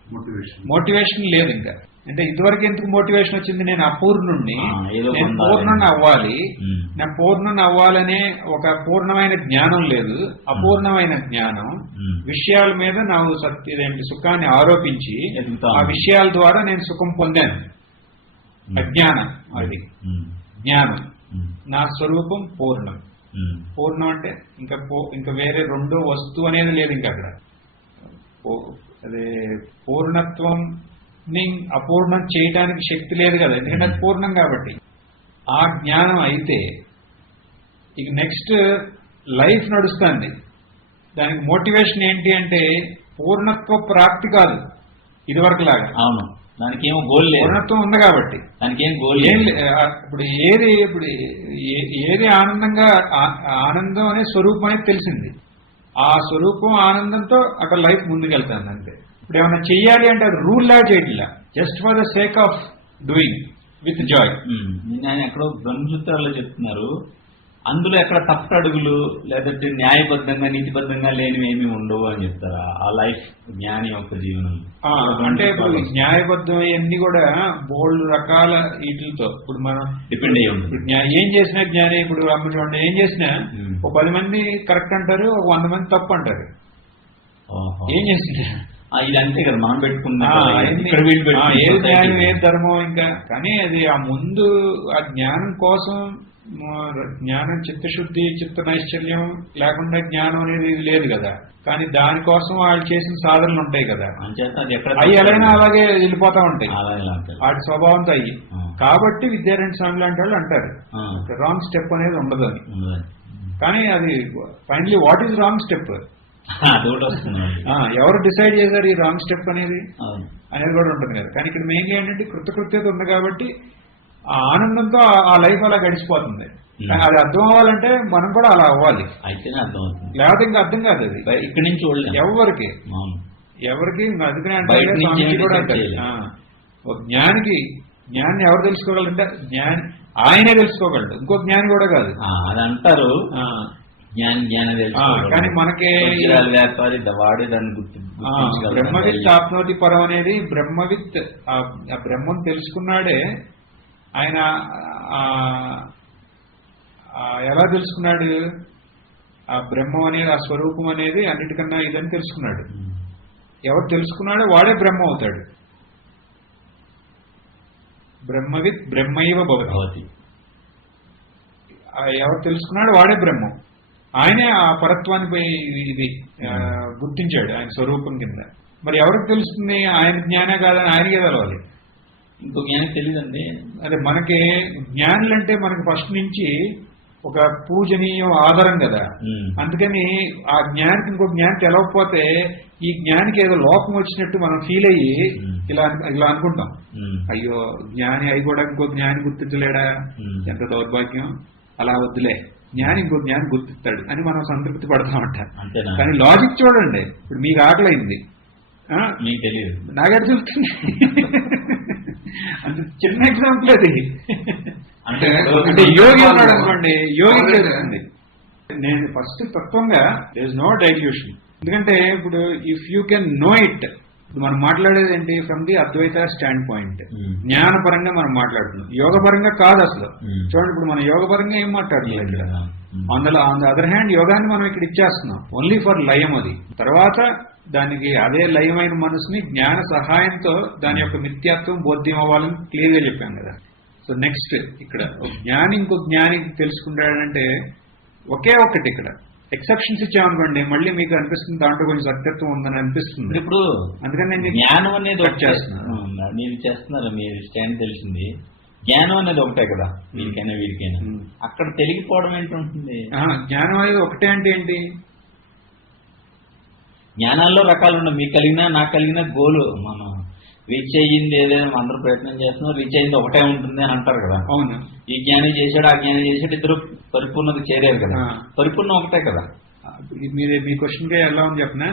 మోటివేషన్ లేదు. ఇంకా అంటే ఇదివరకు ఎందుకు మోటివేషన్ వచ్చింది? నేను అపూర్ణుణ్ణి, నేను పూర్ణుణ్ణి అవ్వాలి, నేను పూర్ణుణ్ణి అవ్వాలనే ఒక పూర్ణమైన జ్ఞానం లేదు. అపూర్ణమైన జ్ఞానం విషయాల మీద నాకు సత్యదేంటి సుఖాన్ని ఆరోపించి ఆ విషయాల ద్వారా నేను సుఖం పొందాను. అజ్ఞానం అది. జ్ఞానం నా స్వరూపం పూర్ణం. పూర్ణం అంటే ఇంకా వేరే రెండో వస్తువు అనేది లేదు. ఇంకా అక్కడ అదే పూర్ణత్వం అపూర్ణం చేయడానికి శక్తి లేదు కదా, ఎందుకంటే అది పూర్ణం కాబట్టి. ఆ జ్ఞానం అయితే ఇక నెక్స్ట్ లైఫ్ నడుస్తుంది. దానికి మోటివేషన్ ఏంటి అంటే పూర్ణత్వ ప్రాప్తి కాదు ఇదివరకు లాగా. అవును, దానికి ఏమో గోల్ లేదు, పూర్ణత్వం ఉంది కాబట్టి దానికి ఏం గోల్ ఏం లేదు. ఇప్పుడు ఏది ఆనందంగా ఆనందం అనే స్వరూపం అనేది తెలిసింది, ఆ స్వరూపం ఆనందంతో అక్కడ లైఫ్ ముందుకెళ్తాను అంతే. ఇప్పుడు ఏమైనా చెయ్యాలి అంటే అది రూల్ లా చేయట్లా, just for the sake of doing with Joy. నేను ఎక్కడో బ్రహ్మసూత్రాల్లో చెప్తున్నారు, అందులో ఎక్కడ తప్పటడుగులు లేదంటే న్యాయబద్ధంగా నీతిబద్ధంగా లేనివి ఏమీ ఉండవు అని చెప్తారా ఆ లైఫ్ జ్ఞాని యొక్క జీవనం. అంటే ఇప్పుడు న్యాయబద్ధం అన్ని కూడా బోల్డ్ రకాల వీటితో ఇప్పుడు మనం డిపెండ్ అయ్యి ఉంటుంది. ఇప్పుడు ఏం చేసినా జ్ఞాని, ఇప్పుడు అమ్మ చూడండి ఏం చేసినా ఒక 10 మంది కరెక్ట్ అంటారు, ఒక 100 మంది తప్పు అంటారు. ఏం చేసినా ఇది అంతే కదా మనం పెట్టుకున్న ఏది న్యాయం ఏది ధర్మం ఇంకా. కానీ అది ఆ ముందు ఆ జ్ఞానం కోసం జ్ఞానం చిత్తశుద్ధి చిత్త నైశ్చల్యం లేకుండా జ్ఞానం అనేది లేదు కదా. కానీ దానికోసం వాళ్ళు చేసిన సాధనలు ఉంటాయి కదా, అవి ఎలాగైనా అలాగే వెళ్ళిపోతా ఉంటాయి వాటి స్వభావంతో అయ్యి. కాబట్టి విద్యారణ్య స్వామి లాంటి వాళ్ళు అంటారు రాంగ్ స్టెప్ అనేది ఉండదు అని. కానీ అది finally what is wrong step ఎవరు డిసైడ్ చేశారు ఈ రాంగ్ స్టెప్ అనేది కూడా ఉంటుంది కదా. కానీ ఇక్కడ మెయిన్గా ఏంటంటే కృతకృత్యత ఉంది కాబట్టి ఆ ఆనందంతో ఆ లైఫ్ అలా గడిచిపోతుంది. కానీ అది అర్థం అవ్వాలంటే మనం కూడా అలా అవ్వాలి, అయితేనే అర్థం అవుతుంది, లేకపోతే ఇంకా అర్థం కాదు. అది ఇక్కడి నుంచి ఎవరికి అందుకనే అంటే కూడా ఒక జ్ఞాన్ని ఎవరు తెలుసుకోగలంటే ఆయనే తెలుసుకోగలడు, ఇంకో జ్ఞాని కూడా కాదు. అది అంటారు కానీ మనకి బ్రహ్మవిత్ ఆప్నోతి పరం అనేది బ్రహ్మవిత్ ఆ బ్రహ్మం తెలుసుకున్నాడే. ఆయన ఎలా తెలుసుకున్నాడు? ఆ బ్రహ్మం అనేది ఆ స్వరూపం అనేది అన్నిటికన్నా ఇదని తెలుసుకున్నాడు. ఎవరు తెలుసుకున్నాడో వాడే బ్రహ్మ అవుతాడు. బ్రహ్మవిత్ బ్రహ్మైవ భవతి. ఎవరు తెలుసుకున్నాడో వాడే బ్రహ్మం. ఆయనే ఆ పరత్వాన్ని ఇది గుర్తించాడు ఆయన స్వరూపం కింద. మరి ఎవరికి తెలుస్తుంది? ఆయన జ్ఞానే కాదని ఆయనకే తెలవాలి, ఇంకో జ్ఞానికి తెలియదండి. అదే మనకి జ్ఞానులు అంటే మనకి ఫస్ట్ నుంచి ఒక పూజనీయం ఆధారం కదా. అందుకని ఆ జ్ఞానికి ఇంకో జ్ఞానం తెలవకపోతే ఈ జ్ఞానికి ఏదో లోపం వచ్చినట్టు మనం ఫీల్ అయ్యి ఇలా అనుకుంటాం, అయ్యో జ్ఞాని అయి కూడా ఇంకో జ్ఞాని గుర్తించలేడా, ఎంత దౌర్భాగ్యం, అలా వద్దులే జ్ఞాని ఇంకో జ్ఞాని గుర్తిస్తాడు అని మనం సంతృప్తి పడతామంట. కానీ లాజిక్ చూడండి, ఇప్పుడు మీకు ఆకలైంది, మీకు తెలియదు, నాకెట్ తెలుస్తుంది. అంత చిన్న ఎగ్జాంపుల్ అది. అంటే యోగి ఉన్నాడు అనుకోండి, యోగి తెలుస్తుంది. నేను ఫస్ట్ తత్వంగా దేర్ ఇస్ నో డైల్యూషన్. ఎందుకంటే ఇప్పుడు if you can know it, ఇప్పుడు మనం మాట్లాడేది ఏంటి from the Advaita standpoint, జ్ఞానపరంగా మనం మాట్లాడుతున్నాం, యోగ పరంగా కాదు అసలు. చూడండి ఇప్పుడు మనం యోగ పరంగా ఏం మాట్లాడుతున్నాం ఇక్కడ. అందులో ఆన్ ద అదర్ హ్యాండ్ యోగాన్ని మనం ఇక్కడ ఇచ్చేస్తున్నాం ఓన్లీ ఫర్ లయం. అది తర్వాత దానికి అదే లయమైన మనసుని జ్ఞాన సహాయంతో దాని యొక్క మిథ్యాత్వం బోధ్యం అవ్వాలని క్లియర్ గా చెప్పాం కదా. సో నెక్స్ట్ ఇక్కడ జ్ఞాని ఇంకో జ్ఞాని తెలుసుకుంటాడంటే ఒకే ఒక్కటి. ఇక్కడ ఎక్సెప్షన్స్ ఇచ్చామనుకోండి మళ్ళీ మీకు అనిపిస్తుంది దాంట్లో కొంచెం సత్యత్వం ఉందని అనిపిస్తుంది. ఇప్పుడు అందుకని నేను జ్ఞానం అనేది ఒకటి చేస్తున్నాను, మీరు చేస్తున్నారు, మీరు స్టాండ్ తెలిసింది. జ్ఞానం అనేది ఒకటే కదా వీరికైనా వీరికైనా. అక్కడ తెలిగిపోవడం ఏంటంటుంది? జ్ఞానం అనేది ఒకటే అంటే ఏంటి? జ్ఞానాల్లో రకాలు ఉన్నాయి, మీకు కలిగినా నాకు కలిగిన గోలు మనం రీచ్ అయ్యింది ఏదైనా అందరూ ప్రయత్నం చేస్తున్నాం, రీచ్ అయ్యింది ఒకటే ఉంటుంది అని అంటారు కదా. అవును, ఈ జ్ఞాని చేశాడు ఆ జ్ఞాని చేశాడు, ఇద్దరు పరిపూర్ణత చేరారు కదా. పరిపూర్ణం ఒకటే కదా. మీరు మీ క్వశ్చన్ గా ఎలా ఉంది చెప్పిన,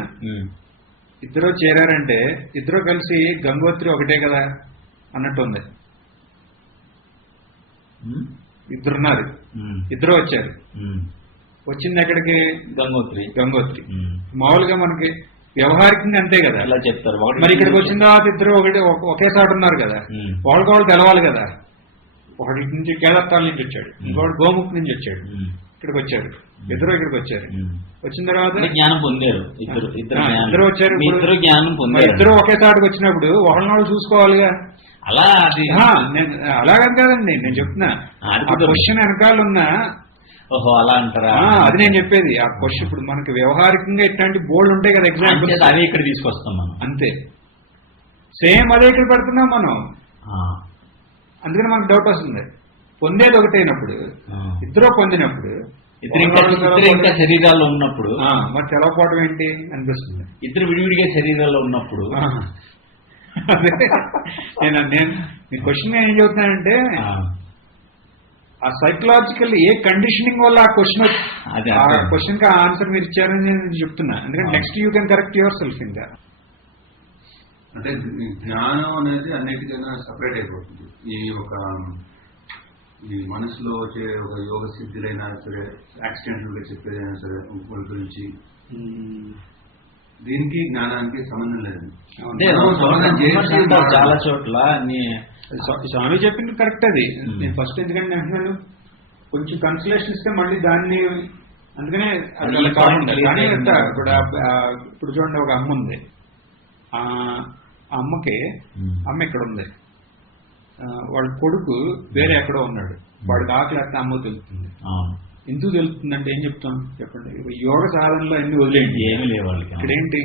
ఇద్దరు చేరారంటే ఇద్దరు కలిసి గంగోత్రి ఒకటే కదా అన్నట్టుంది. ఇద్దరున్నారు, ఇద్దరు వచ్చారు, వచ్చింది ఎక్కడికి? గంగోత్రి. మామూలుగా మనకి వ్యవహారికంగా అంతే కదా, అలా చెప్తారు. మరి ఇక్కడికి వచ్చిన తర్వాత ఇద్దరు ఒకేసారి ఉన్నారు కదా, వాళ్ళు తెలవాలి కదా. ఒకటి నుంచి కేదార్తాల నుంచి వచ్చాడు, ఇంకోటి గోముఖ్ నుంచి వచ్చాడు, ఇక్కడికి వచ్చారు, ఇద్దరు ఇక్కడికి వచ్చారు. వచ్చిన తర్వాత జ్ఞానం పొందారు, ఇద్దరు వచ్చారు, జ్ఞానం పొందారు. ఇద్దరు ఒకేసారికి వచ్చినప్పుడు ఒకరిని చూసుకోవాలిగా. అలా అలాగని కాదండి నేను చెప్తున్నా, క్వశ్చన్ వెనకాల ఉన్న ఓహో అలా అంటారా? అది నేను చెప్పేది. ఆ క్వశ్చన్ ఇప్పుడు మనకి వ్యవహారికంగా ఇట్లాంటి బోర్డు ఉంటాయి కదా ఎగ్జాంపుల్స్, అవి ఇక్కడ తీసుకొస్తాం మనం అంతే. సేమ్ అదే ఇక్కడ పెడుతున్నాం మనం. అందుకని మనకు డౌట్ వస్తుంది. పొందేది ఒకటైనప్పుడు, ఇద్దరు పొందినప్పుడు, ఇద్దరు ఇంకా శరీరాల్లో ఉన్నప్పుడు మరి తెలవకపోవడం ఏంటి అనిపిస్తుంది. ఇద్దరు విడివిడిగా శరీరాల్లో ఉన్నప్పుడు నేను మీ క్వశ్చన్ ఏం చెబుతున్నానంటే ఆ సైకలాజికల్ ఏ కండిషనింగ్ వల్ల ఆ క్వశ్చన్ కి ఆన్సర్ మీరు ఇచ్చారని నేను చెప్తున్నా. ఎందుకంటే next you can correct your self ఇంకా. అంటే జ్ఞానం అనేది అన్నిటికైనా సపరేట్ అయిపోతుంది. ఈ మనసులో వచ్చే ఒక యోగ సిద్ధులైనా సరే, యాక్సిడెంటల్ గా చెప్పేదైనా సరే, వాళ్ళ గురించి దీనికి జ్ఞానానికి సంబంధం లేదు. చాలా చోట్ల స్వామి చెప్పింది కరెక్ట్. అది నేను ఫస్ట్ ఎందుకంటే అంటున్నాను, కొంచెం కన్సలేషన్ ఇస్తే మళ్ళీ దాన్ని అందుకనే కానీ ఇప్పుడు చూడండి, ఒక అమ్మ ఉంది. ఆ అమ్మకి అమ్మ ఇక్కడ ఉంది, వాళ్ళ కొడుకు వేరే ఎక్కడో ఉన్నాడు. వాడికి ఆకలి అట్లా అమ్మ తెలుస్తుంది. ఎందుకు తెలుస్తుందంటే ఏం చెప్తాం చెప్పండి? యోగ సాధనలో అన్ని వదిలేండి, ఏమి లేవు వాళ్ళకి. ఇక్కడ ఏంటి,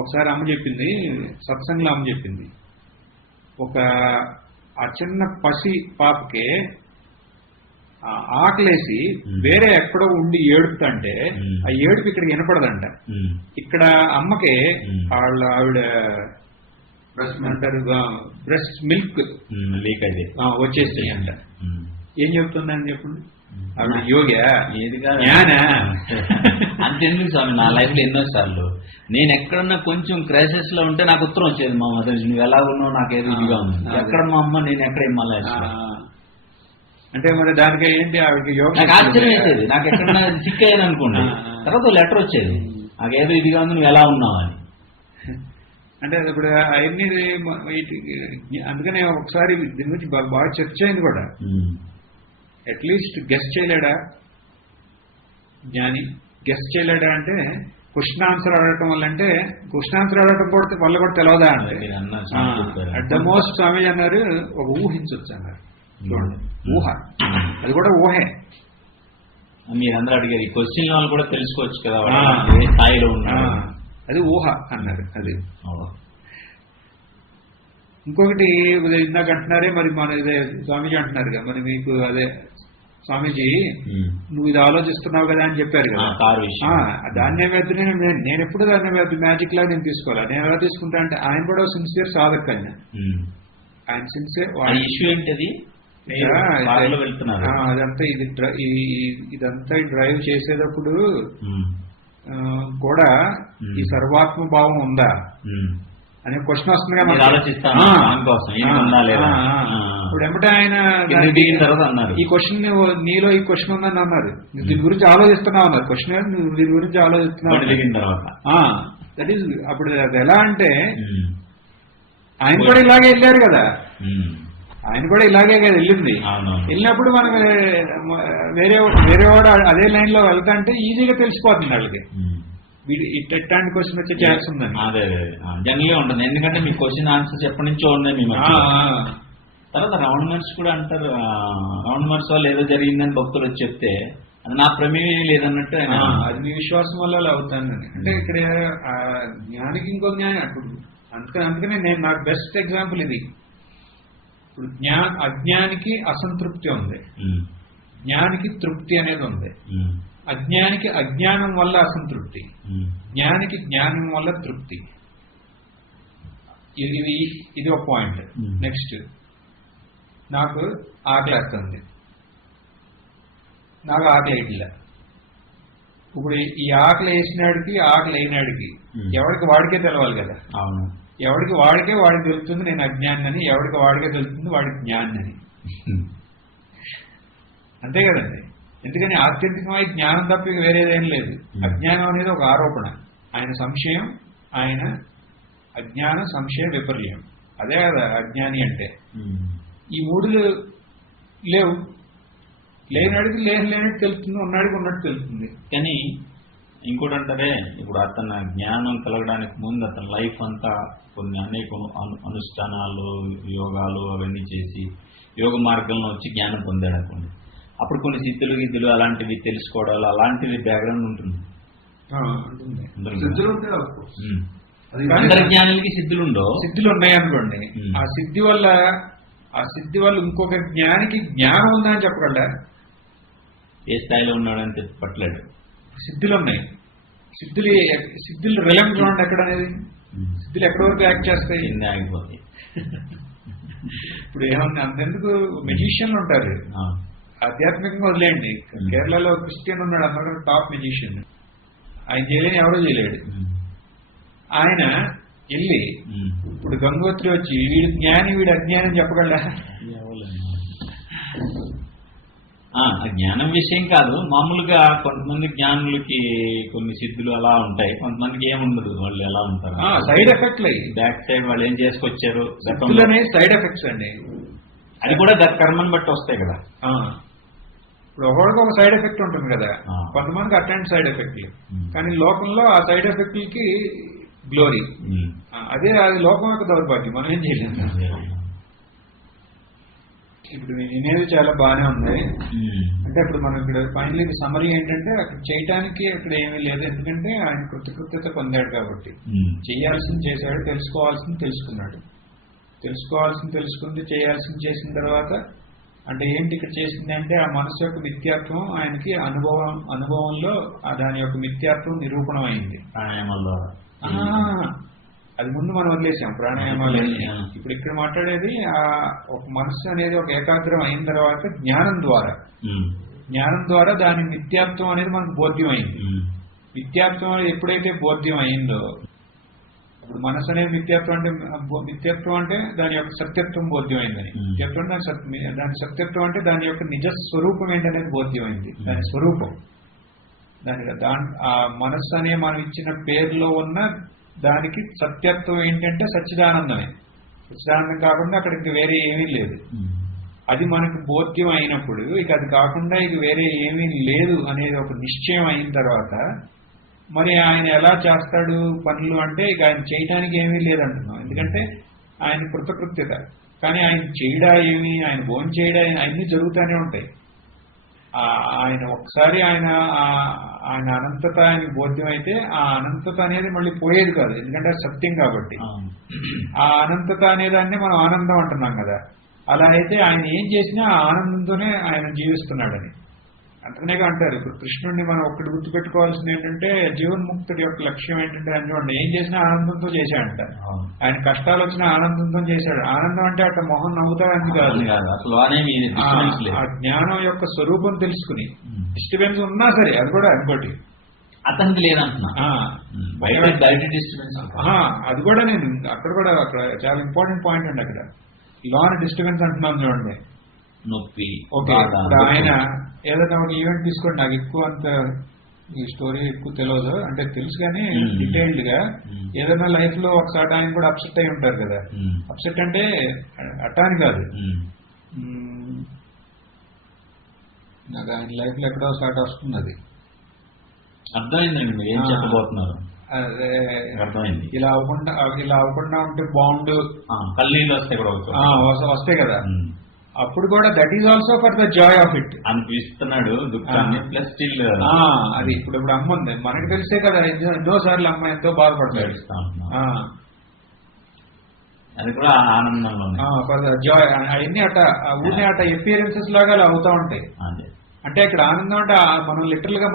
ఒకసారి అమ్మ చెప్పింది, సత్సంగంలో అమ్మ చెప్పింది, ఆ చిన్న పసి పాపకి ఆకలేసి వేరే ఎక్కడో ఉండి ఏడుపుతంటే ఆ ఏడుపు ఇక్కడ వినపడదంట. ఇక్కడ అమ్మకి ఆవిడ అంటారు బ్రెస్ట్ మిల్క్ లీక్ అయితే వచ్చేస్తాయి అంట. ఏం చెప్తుందని చెప్పండి, ఆవిడ యోగా అంతెందుకు స్వామి, నా లైఫ్ లో ఎన్నో సార్లు నేను ఎక్కడన్నా కొంచెం క్రైసిస్ లో ఉంటే నాకు ఉత్తరం వచ్చేది, మా మదర్ నువ్వు ఎలా ఉన్నావు, నాకు ఏదో ఇదిగా ఉంది. ఎక్కడ మా అమ్మ, నేను ఎక్కడ హిమాలయ అంటే మరి దానికి ఏంటి, ఆవిడకి యోగా నాకు ఆశ్చర్యం వేసేది. నాకు ఎక్కడన్నా సిక్ అయ్యాను అనుకోండి, తర్వాత లెటర్ వచ్చేది, నాకేదో ఇదిగా ఉంది, నువ్వు ఎలా ఉన్నావు అని. అంటే ఇప్పుడు అవన్నీ అందుకనే ఒకసారి దీని గురించి బాగా చర్చ అయింది కూడా. అట్లీస్ట్ గెస్ట్ చేయలేడా జ్ఞాని? గెస్ట్ చేయలేడా అంటే క్వశ్చన్ ఆన్సర్ అడగటం వల్ల, అంటే క్వశ్చన్ ఆన్సర్ అడగటం వల్ల కూడా తెలియదా అంటే అట్ ద మోస్ట్ స్వామి అన్నారు, ఒక ఊహించవచ్చు అన్నారు. చూడండి, ఊహ, అది కూడా ఊహే. మీరందరూ అడిగారు ఈ క్వశ్చన్ వాళ్ళు కూడా తెలుసుకోవచ్చు కదా ఏ స్థాయిలో ఉన్నా, అది ఊహ అన్నారు. అది ఇంకొకటి ఇందాక అంటున్నారే, మరి మన స్వామీజీ అంటున్నారు కదా, మరి మీకు అదే స్వామీజీ నువ్వు ఇది ఆలోచిస్తున్నావు కదా అని చెప్పారు కదా, దాన్నే మీద నేను ఎప్పుడు దాన్ని మీద మ్యాజిక్ లాగా నేను తీసుకోవాలి. నేను ఎలా తీసుకుంటా అంటే, ఆయన కూడా సిన్సియర్ సాధక్, ఆయన సిన్సియర్. ఇష్యూ ఏంటది, అదంతా ఇదంతా డ్రైవ్ చేసేటప్పుడు కూడా ఈ సర్వాత్మ భావం ఉందా అనే క్వశ్చన్ వస్తుంది కదా. ఇప్పుడు ఏమంటే ఆయన ఈ క్వశ్చన్ నీలో ఈ క్వశ్చన్ ఉందని అన్నారు, దీని గురించి ఆలోచిస్తున్నావు అన్నారు. క్వశ్చన్ నువ్వు దీని గురించి ఆలోచిస్తున్నావు. దట్ ఈస్ అప్పుడు అది ఎలా అంటే, ఆయన కూడా ఇలాగే వెళ్ళారు కదా, ఆయన కూడా ఇలాగే కదా వెళ్ళింది. వెళ్ళినప్పుడు మనం వేరే వాడు అదే లైన్ లో వెళ్తా అంటే ఈజీగా తెలిసిపోతుంది వాళ్ళకి ఇట్లాంటి క్వశ్చన్ వచ్చే ఛాన్స్ ఉందని. అదే జనరల్గా ఉంటుంది, ఎందుకంటే మీ క్వశ్చన్ ఆన్సర్స్ ఎప్పటి నుంచో ఉన్నాయి మీ మధ్య. తర్వాత రౌండ్ మర్స్ కూడా అంటారు, రౌండ్ మర్స్ వల్ల ఏదో జరిగిందని భక్తులు వచ్చి చెప్తే అది నా ప్రమేయం లేదన్నట్టు, అది మీ విశ్వాసం వల్ల అవుతానని. అంటే ఇక్కడ జ్ఞానికి ఇంకో జ్ఞానం అప్పుడు అందుకనే నేను నాకు బెస్ట్ ఎగ్జాంపుల్ ఇది. ఇప్పుడు అజ్ఞానికి అసంతృప్తి ఉంది, జ్ఞానికి తృప్తి అనేది ఉంది. అజ్ఞానికి అజ్ఞానం వల్ల అసంతృప్తి, జ్ఞానికి జ్ఞానం వల్ల తృప్తి. ఇది ఒక పాయింట్. నెక్స్ట్, నాకు ఆకలేస్తుంది, నాకు ఆకలి వేయట్లే. ఇప్పుడు ఈ ఆకలి వేసినాడికి ఆకలి అయినాడికి ఎవరికి వాడికే తెలవాలి కదా. ఎవరికి వాడికే వాడికి తెలుస్తుంది నేను అజ్ఞాని అని, ఎవరికి వాడికే తెలుస్తుంది వాడికి జ్ఞాని అని. అంతే కదండి. ఎందుకని ఆత్యంతికమైన జ్ఞానం తప్ప వేరేదేం లేదు. అజ్ఞానం అనేది ఒక ఆరోపణ. ఆయన సంశయం, ఆయన అజ్ఞాన సంశయ విపర్యం, అదే కదా అజ్ఞాని అంటే. ఈ మూడు లేవు. లేనాడికి లేనట్టు తెలుస్తుంది, ఉన్నాడికి ఉన్నట్టు తెలుస్తుంది. కానీ ఇంకోటి అంటారే, ఇప్పుడు అతను జ్ఞానం కలగడానికి ముందు అతని లైఫ్ అంతా కొన్ని అనేక అనుష్ఠానాలు, యోగాలు అవన్నీ చేసి యోగ మార్గంలో వచ్చి జ్ఞానం పొందాడు అనుకోండి. అప్పుడు కొన్ని సిద్ధులు గిద్దులు అలాంటివి తెలుసుకోవడాలు అలాంటివి బ్యాక్గ్రౌండ్ ఉంటుంది. అందరి జ్ఞానులకి సిద్ధులు ఉండవు, సిద్ధులు ఉన్నాయనుకోండి. ఆ సిద్ధి వల్ల ఇంకొక జ్ఞానికి జ్ఞానం ఉందని చెప్పగలరా? ఏ స్థాయిలో ఉన్నాడని చెప్పట్లేడు. సిద్ధులు ఉన్నాయి. సిద్ధులు రిలం చూడండి ఎక్కడ అనేది. సిద్ధులు ఎక్కడి వరకు యాక్ట్ చేస్తాయి? కింద ఆగిపోతాయి. ఇప్పుడు ఏమన్నా అంతెందుకు మెజిషియన్లు ఉంటారు, ఆధ్యాత్మికంగా వదిలేయండి. కేరళలో క్రిస్టియన్ ఉన్నాడు, అందరూ టాప్ మెజిషియన్, ఆయన చేయలేని ఎవరో చేయలేడు. ఆయన వెళ్ళి ఇప్పుడు గంగోత్రి వచ్చి వీడు జ్ఞాని వీడు అజ్ఞానం చెప్పగలరా? జ్ఞానం విషయం కాదు, మామూలుగా కొంతమంది జ్ఞానులకి కొన్ని సిద్ధులు అలా ఉంటాయి, కొంతమందికి ఏముండదు, వాళ్ళు ఎలా ఉంటారు. సైడ్ ఎఫెక్ట్లు బ్యాక్ సైడ్ వాళ్ళు ఏం చేసుకొచ్చారు సైడ్ ఎఫెక్ట్స్ అండి. అది కూడా కర్మని బట్టి వస్తాయి కదా. ఇప్పుడు ఒకరికి ఒక సైడ్ ఎఫెక్ట్ ఉంటుంది కదా, కొంతమందికి అట్లాంటి సైడ్ ఎఫెక్ట్లు. కానీ లోకంలో ఆ సైడ్ ఎఫెక్ట్లకి గ్లోరీ, అదే అది లోకం యొక్క దౌర్భాగ్యం, మనం ఏం చేయలేము. ఇప్పుడు వినేది చాలా బాగానే ఉంది. అంటే ఇప్పుడు మనం ఇక్కడ ఫైనలీ సమరీ ఏంటంటే అక్కడ చేయటానికి అక్కడ ఏమీ లేదు, ఎందుకంటే ఆయన కృతకృత్యత పొందాడు కాబట్టి. చేయాల్సింది చేశాడు, తెలుసుకోవాల్సింది తెలుసుకున్నాడు. తెలుసుకోవాల్సింది తెలుసుకుంది, చేయాల్సింది చేసిన తర్వాత అంటే ఏంటి ఇక్కడ చేసింది అంటే ఆ మనసు యొక్క మిథ్యాత్వం ఆయనకి అనుభవంలో దాని యొక్క మిథ్యాత్వం నిరూపణం అయింది ప్రాణాయామాల ద్వారా. అది ముందు మనం వదిలేసాం ప్రాణాయామాలు. ఇప్పుడు ఇక్కడ మాట్లాడేది ఒక మనసు అనేది ఒక ఏకాగ్రం అయిన తర్వాత జ్ఞానం ద్వారా దాని మిథ్యాత్వం అనేది మనకు బోధ్యం అయింది. మిథ్యాత్వం అనేది ఎప్పుడైతే బోధ్యం అయిందో, ఇప్పుడు మనసు అనేది మిథ్యాత్వం అంటే దాని యొక్క సత్యత్వం బోధ్యం అయిందని. మిథ్యాత్వం దాని సత్యత్వం అంటే దాని యొక్క నిజ స్వరూపం ఏంటనేది బోధ్యం అయింది. దాని స్వరూపం ఆ మనస్సు అనే మనం ఇచ్చిన పేరులో ఉన్న దానికి సత్యత్వం ఏంటంటే సచ్చిదానందమే. సచ్చిదానందం కాకుండా అక్కడ ఇంక వేరే ఏమీ లేదు. అది మనకు బోధ్యం అయినప్పుడు ఇక అది కాకుండా ఇక వేరే ఏమీ లేదు అనేది ఒక నిశ్చయం అయిన తర్వాత మరి ఆయన ఎలా చేస్తాడు పనులు అంటే ఇక ఆయన చేయడానికి ఏమీ లేదంటున్నాం. ఎందుకంటే ఆయన కృతకృత్యత. కానీ ఆయన చేయడా ఏమి, ఆయన భోజనం చేయడా అన్నీ జరుగుతూనే ఉంటాయి. ఆయన ఒకసారి ఆయన అనంతత ఆయనకి బోధ్యం అయితే ఆ అనంతత అనేది మళ్ళీ పోయేది కాదు, ఎందుకంటే సత్యం కాబట్టి. ఆ అనంతత అనేదాన్ని మనం ఆనందం అంటున్నాం కదా, అలా అయితే ఆయన ఏం చేసినా ఆ ఆనందంతోనే ఆయన జీవిస్తున్నాడని. అంతనేగా అంటారు. ఇప్పుడు కృష్ణుడిని మనం ఒక్కటి గుర్తుపెట్టుకోవాల్సింది ఏంటంటే జీవన్ముక్తుడి యొక్క లక్ష్యం ఏంటంటే అని చూడండి, ఏం చేసినా ఆనందంతో చేశాడంట. ఆయన కష్టాలు వచ్చినా ఆనందంతో చేశాడు. ఆనందం అంటే అట్లా మొహం నవ్వుతాడని కాదు, ఆ జ్ఞానం యొక్క స్వరూపం తెలుసుకుని. డిస్టర్బెన్స్ ఉన్నా సరే అది కూడా ఇంకోటి అతనికి లేదంటున్నా, అది కూడా నేను అక్కడ చాలా ఇంపార్టెంట్ పాయింట్ అండి. అక్కడ లోన డిస్టర్బెన్స్ అంటున్నాను చూడండి, నొప్పి. ఓకే, ఆయన ఏదైనా ఒక ఈవెంట్ తీసుకోండి, నాకు ఎక్కువ అంత ఈ స్టోరీ ఎక్కువ తెలియదు, అంటే తెలుసు కానీ డీటెయిల్డ్ గా. ఏదైనా లైఫ్ లో ఒకసారి ఆయన కూడా అప్సెట్ అయి ఉంటారు కదా. అప్సెట్ అంటే అట్టాని కాదు, నాకు ఆయన లైఫ్ లో ఎక్కడో స్టార్ట్ వస్తుంది. అది అర్థమైందండి మీరు ఏం చెప్పబోతున్నారు. అదే అర్థమైంది. ఇలా అవ్వకుండా ఉంటే బాగుండు, కళ్ళీళ్ళు వస్తాయి కదా, అప్పుడు కూడా that is also for the joy of it అనిపిస్తున్నాడు దుఃఖాన్ని. ప్లస్ స్టిల్ అది ఇప్పుడు అమ్మ ఉంది, మనకు తెలిసే కదా ఎన్నోసార్లు అమ్మ ఎంతో బాధపడతాడు. అది కూడా ఆనందంలో జాయ్ అవన్నీ అట్ట ఊరిని అట్ట ఎపియరెన్సెస్ లాగా అలా అవుతా ఉంటాయి. అంటే ఇక్కడ ఆనందం అంటే మనం లిటరల్ గా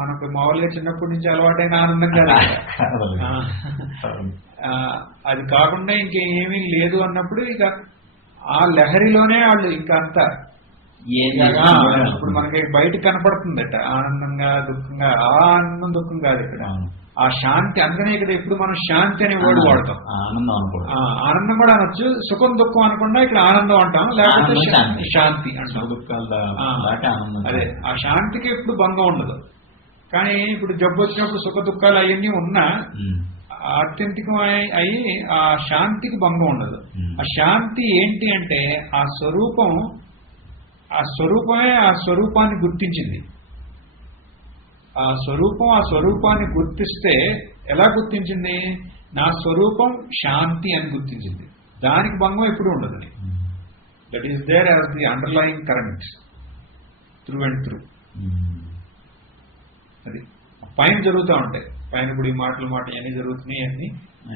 మనకు మామూలుగా చిన్నప్పటి నుంచి అలవాటైన ఆనందం కాదు. అది కాకుండా ఇంకేమీ లేదు అన్నప్పుడు ఇక ఆ లహరిలోనే వాళ్ళు ఇంకా అంతా ఇప్పుడు మనకి బయట కనపడుతుందట ఆనందంగా దుఃఖంగా. ఆ ఆనందం దుఃఖం కాదు ఇక్కడ, ఆ శాంతి. అందుకనే ఇక్కడ ఇప్పుడు మనం శాంతి అనే వర్డ్ వాడతాం. ఆనందం కూడా అనొచ్చు, సుఖం దుఃఖం అనకుండా ఇక్కడ ఆనందం అంటాం, లేకపోతే శాంతి అంటాం. అదే ఆ శాంతికి ఇప్పుడు భంగం ఉండదు. కానీ ఇప్పుడు జబ్బు వచ్చినప్పుడు సుఖ దుఃఖాలు అవన్నీ ఉన్నా ఆత్యంతికం అయి ఆ శాంతికి భంగం ఉండదు. ఆ శాంతి ఏంటి అంటే ఆ స్వరూపమే ఆ స్వరూపాన్ని గుర్తించింది. ఆ స్వరూపాన్ని గుర్తిస్తే ఎలా గుర్తించింది? నా స్వరూపం శాంతి అని గుర్తించింది. దానికి భంగం ఎప్పుడు ఉండదు. That is there as the underlying current through and through. అది పైన జరుగుతూ ఉంటాయి, పైన ఇప్పుడు ఈ మాటలు అన్నీ జరుగుతున్నాయి అన్ని.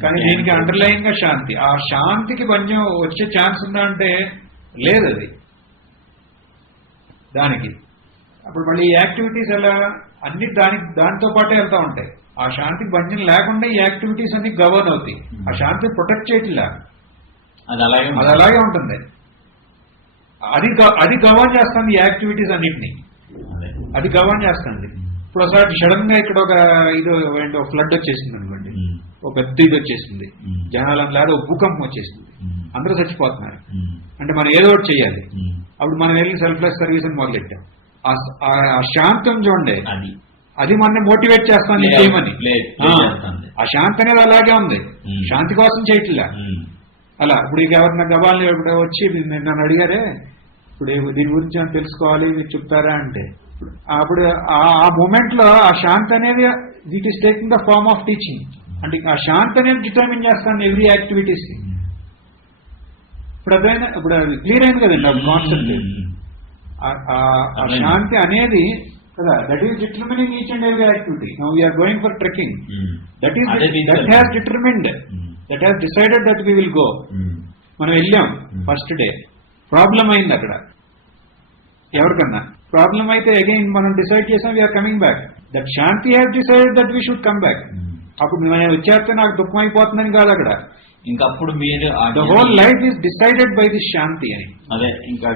కానీ దీనికి అండర్లయింగ్ గా శాంతి. ఆ శాంతికి భంగం వచ్చే ఛాన్స్ ఉందా అంటే లేదు. అది దానికి అప్పుడు మళ్ళీ యాక్టివిటీస్ ఎలా అన్ని దానితో పాటే వెళ్తూ ఉంటాయి. ఆ శాంతికి భంజన లేకుండా ఈ యాక్టివిటీస్ అన్ని గవర్న్ అవుతాయి. ఆ శాంతి ప్రొటెక్ట్ చేయట్లా, అది అలాగే ఉంటుంది. అది గవర్న్ చేస్తుంది ఈ యాక్టివిటీస్ అన్నింటినీ, అది గవర్న్ చేస్తుంది. ఇప్పుడు ఒకసారి సడన్ గా ఇక్కడ ఒక ఫ్లడ్ వచ్చేసింది అనుకోండి, ఒక పెద్ద ఇది వచ్చేసింది, జనాలను లేదా ఒక భూకంపం వచ్చేసింది, అందరూ చచ్చిపోతున్నారు. అంటే మనం ఏదో ఒకటి చేయాలి. అప్పుడు మనం వెళ్ళి సెల్ఫ్లెస్ సర్వీస్ అని మొదలెట్టాం. ఆ శాంతం చూడండి, అది మనని మోటివేట్ చేస్తాను చేయమని. ఆ శాంతి అనేది అలాగే ఉంది, శాంతి కోసం చేయట్లే. అలా ఇప్పుడు ఇక ఎవరిన గబాల్ని వచ్చి నన్ను అడిగారే ఇప్పుడు దీని గురించి నేను తెలుసుకోవాలి మీరు చెప్తారా అంటే, అప్పుడు ఆ మూమెంట్ లో ఆ శాంతి అనేది it is taking the form of teaching. అంటే ఆ శాంతి అనేది డిటర్మిన్ చేస్తాను ఎవ్రీ యాక్టివిటీస్. ఇప్పుడు అదైనా ఇప్పుడు అది క్లియర్ అయింది కదండి ఆ కాన్సెప్ట్. ఆ శాంతి అనేది కదా, that is determining each and every activity. Now we are going for trekking, that has determined, that has decided that we will go. మనం వెళ్ళాం ఫస్ట్ డే, ప్రాబ్లం అయింది అక్కడ ఎవరికన్నా, ప్రాబ్లం అయితే అగైన్ మనం డిసైడ్ చేసాం we are coming back. That shanti has decided that we should come back. అప్పుడు నేను వచ్చేస్తే నాకు దుఃఖం అయిపోతుందని కాదు అక్కడ, ఇంకప్పుడు మీరు the whole life is decided by this shanti అని. అదే ఇంకా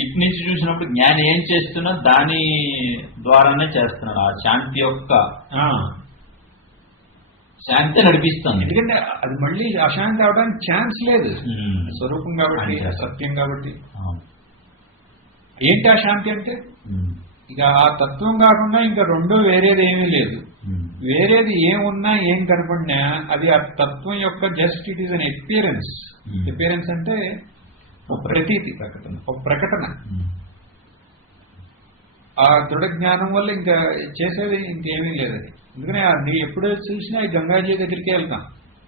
ఇటు నుంచి చూసినప్పుడు జ్ఞానం ఏం చేస్తున్నా దాని ద్వారానే చేస్తున్నాడు. ఆ శాంతి యొక్క శాంతి నడిపిస్తుంది. ఎందుకంటే అది మళ్ళీ అశాంతి అవడానికి ఛాన్స్ లేదు, స్వరూపం కాబట్టి, సత్యం కాబట్టి. ఏంటి ఆ శాంతి అంటే ఇక ఆ తత్వం కాకుండా ఇంకా రెండో వేరేది ఏమీ లేదు. వేరేది ఏమున్నా ఏం కనపడినా అది ఆ తత్వం యొక్క just it is an appearance. Appearance అంటే ఒక ప్రతీతి, ఒక ప్రకటన. ఆ దృఢ జ్ఞానం వల్ల ఇంకా చేసేది ఇంకేమీ లేదు. అది ఎందుకని ఆ నీళ్ళు ఎప్పుడో చూసినా ఈ గంగాజీ దగ్గరికి వెళ్తాం,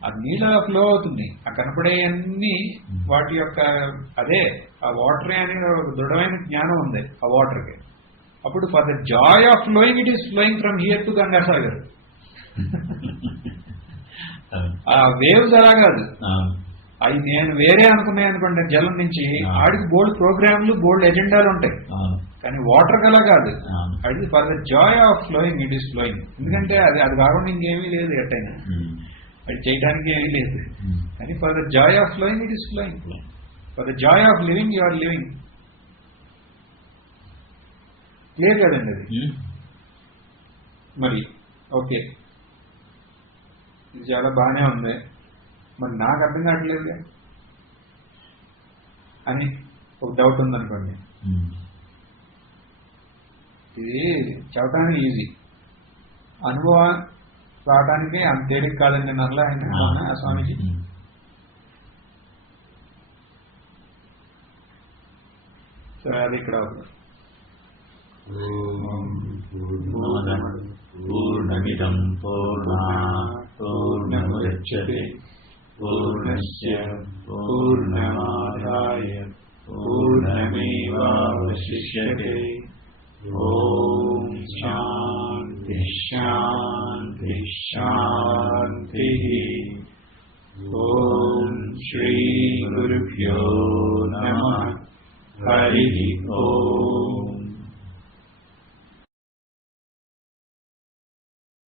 ఆ నీళ్ళ ఫ్లో అవుతుంది, ఆ కనపడేవన్నీ వాటి యొక్క అదే ఆ వాటర్ అనే ఒక దృఢమైన జ్ఞానం ఉంది ఆ వాటర్కి. అప్పుడు for the joy of flowing it is flowing from here to Gangasagar. ఆ వేవ్స్ అలా కాదు, అవి నేను వేరే అనుకున్నాయి అనుకోండి జలం నుంచి, ఆడికి బోల్డ్ ప్రోగ్రాంలు బోల్డ్ ఎజెండాలు ఉంటాయి. కానీ వాటర్ కలా కాదు, అది for the joy of flowing it is flowing. ఎందుకంటే అది కాకుండా ఇంకేమీ లేదు ఎట్టయినా, అది చేయడానికి ఏమీ లేదు. కానీ for the joy of flowing it is flowing, for the joy of living you are living. Clear కదండి అది. మరి ఓకే, ఇది చాలా బాగానే ఉంది, మరి నాకు అర్థం కావట్లేదుగా అని ఒక డౌట్ ఉందనుకోండి. ఇది చెప్పడానికి ఈజీ, అనుభవం రావడానికి అంత తేలిక కాదండి నల్లా ఆయన స్వామీజీ. సరే అది ఇక్కడ పూర్ణమిదం పూర్ణాత్ పూర్ణముదచ్యతే పూర్ణస్య పూర్ణమాదాయ పూర్ణమేవావశిష్యతే. ఓం శాంతి శాంతి శాంతి. ఓం శ్రీ గురుభ్యో నమః. హరి ఓం.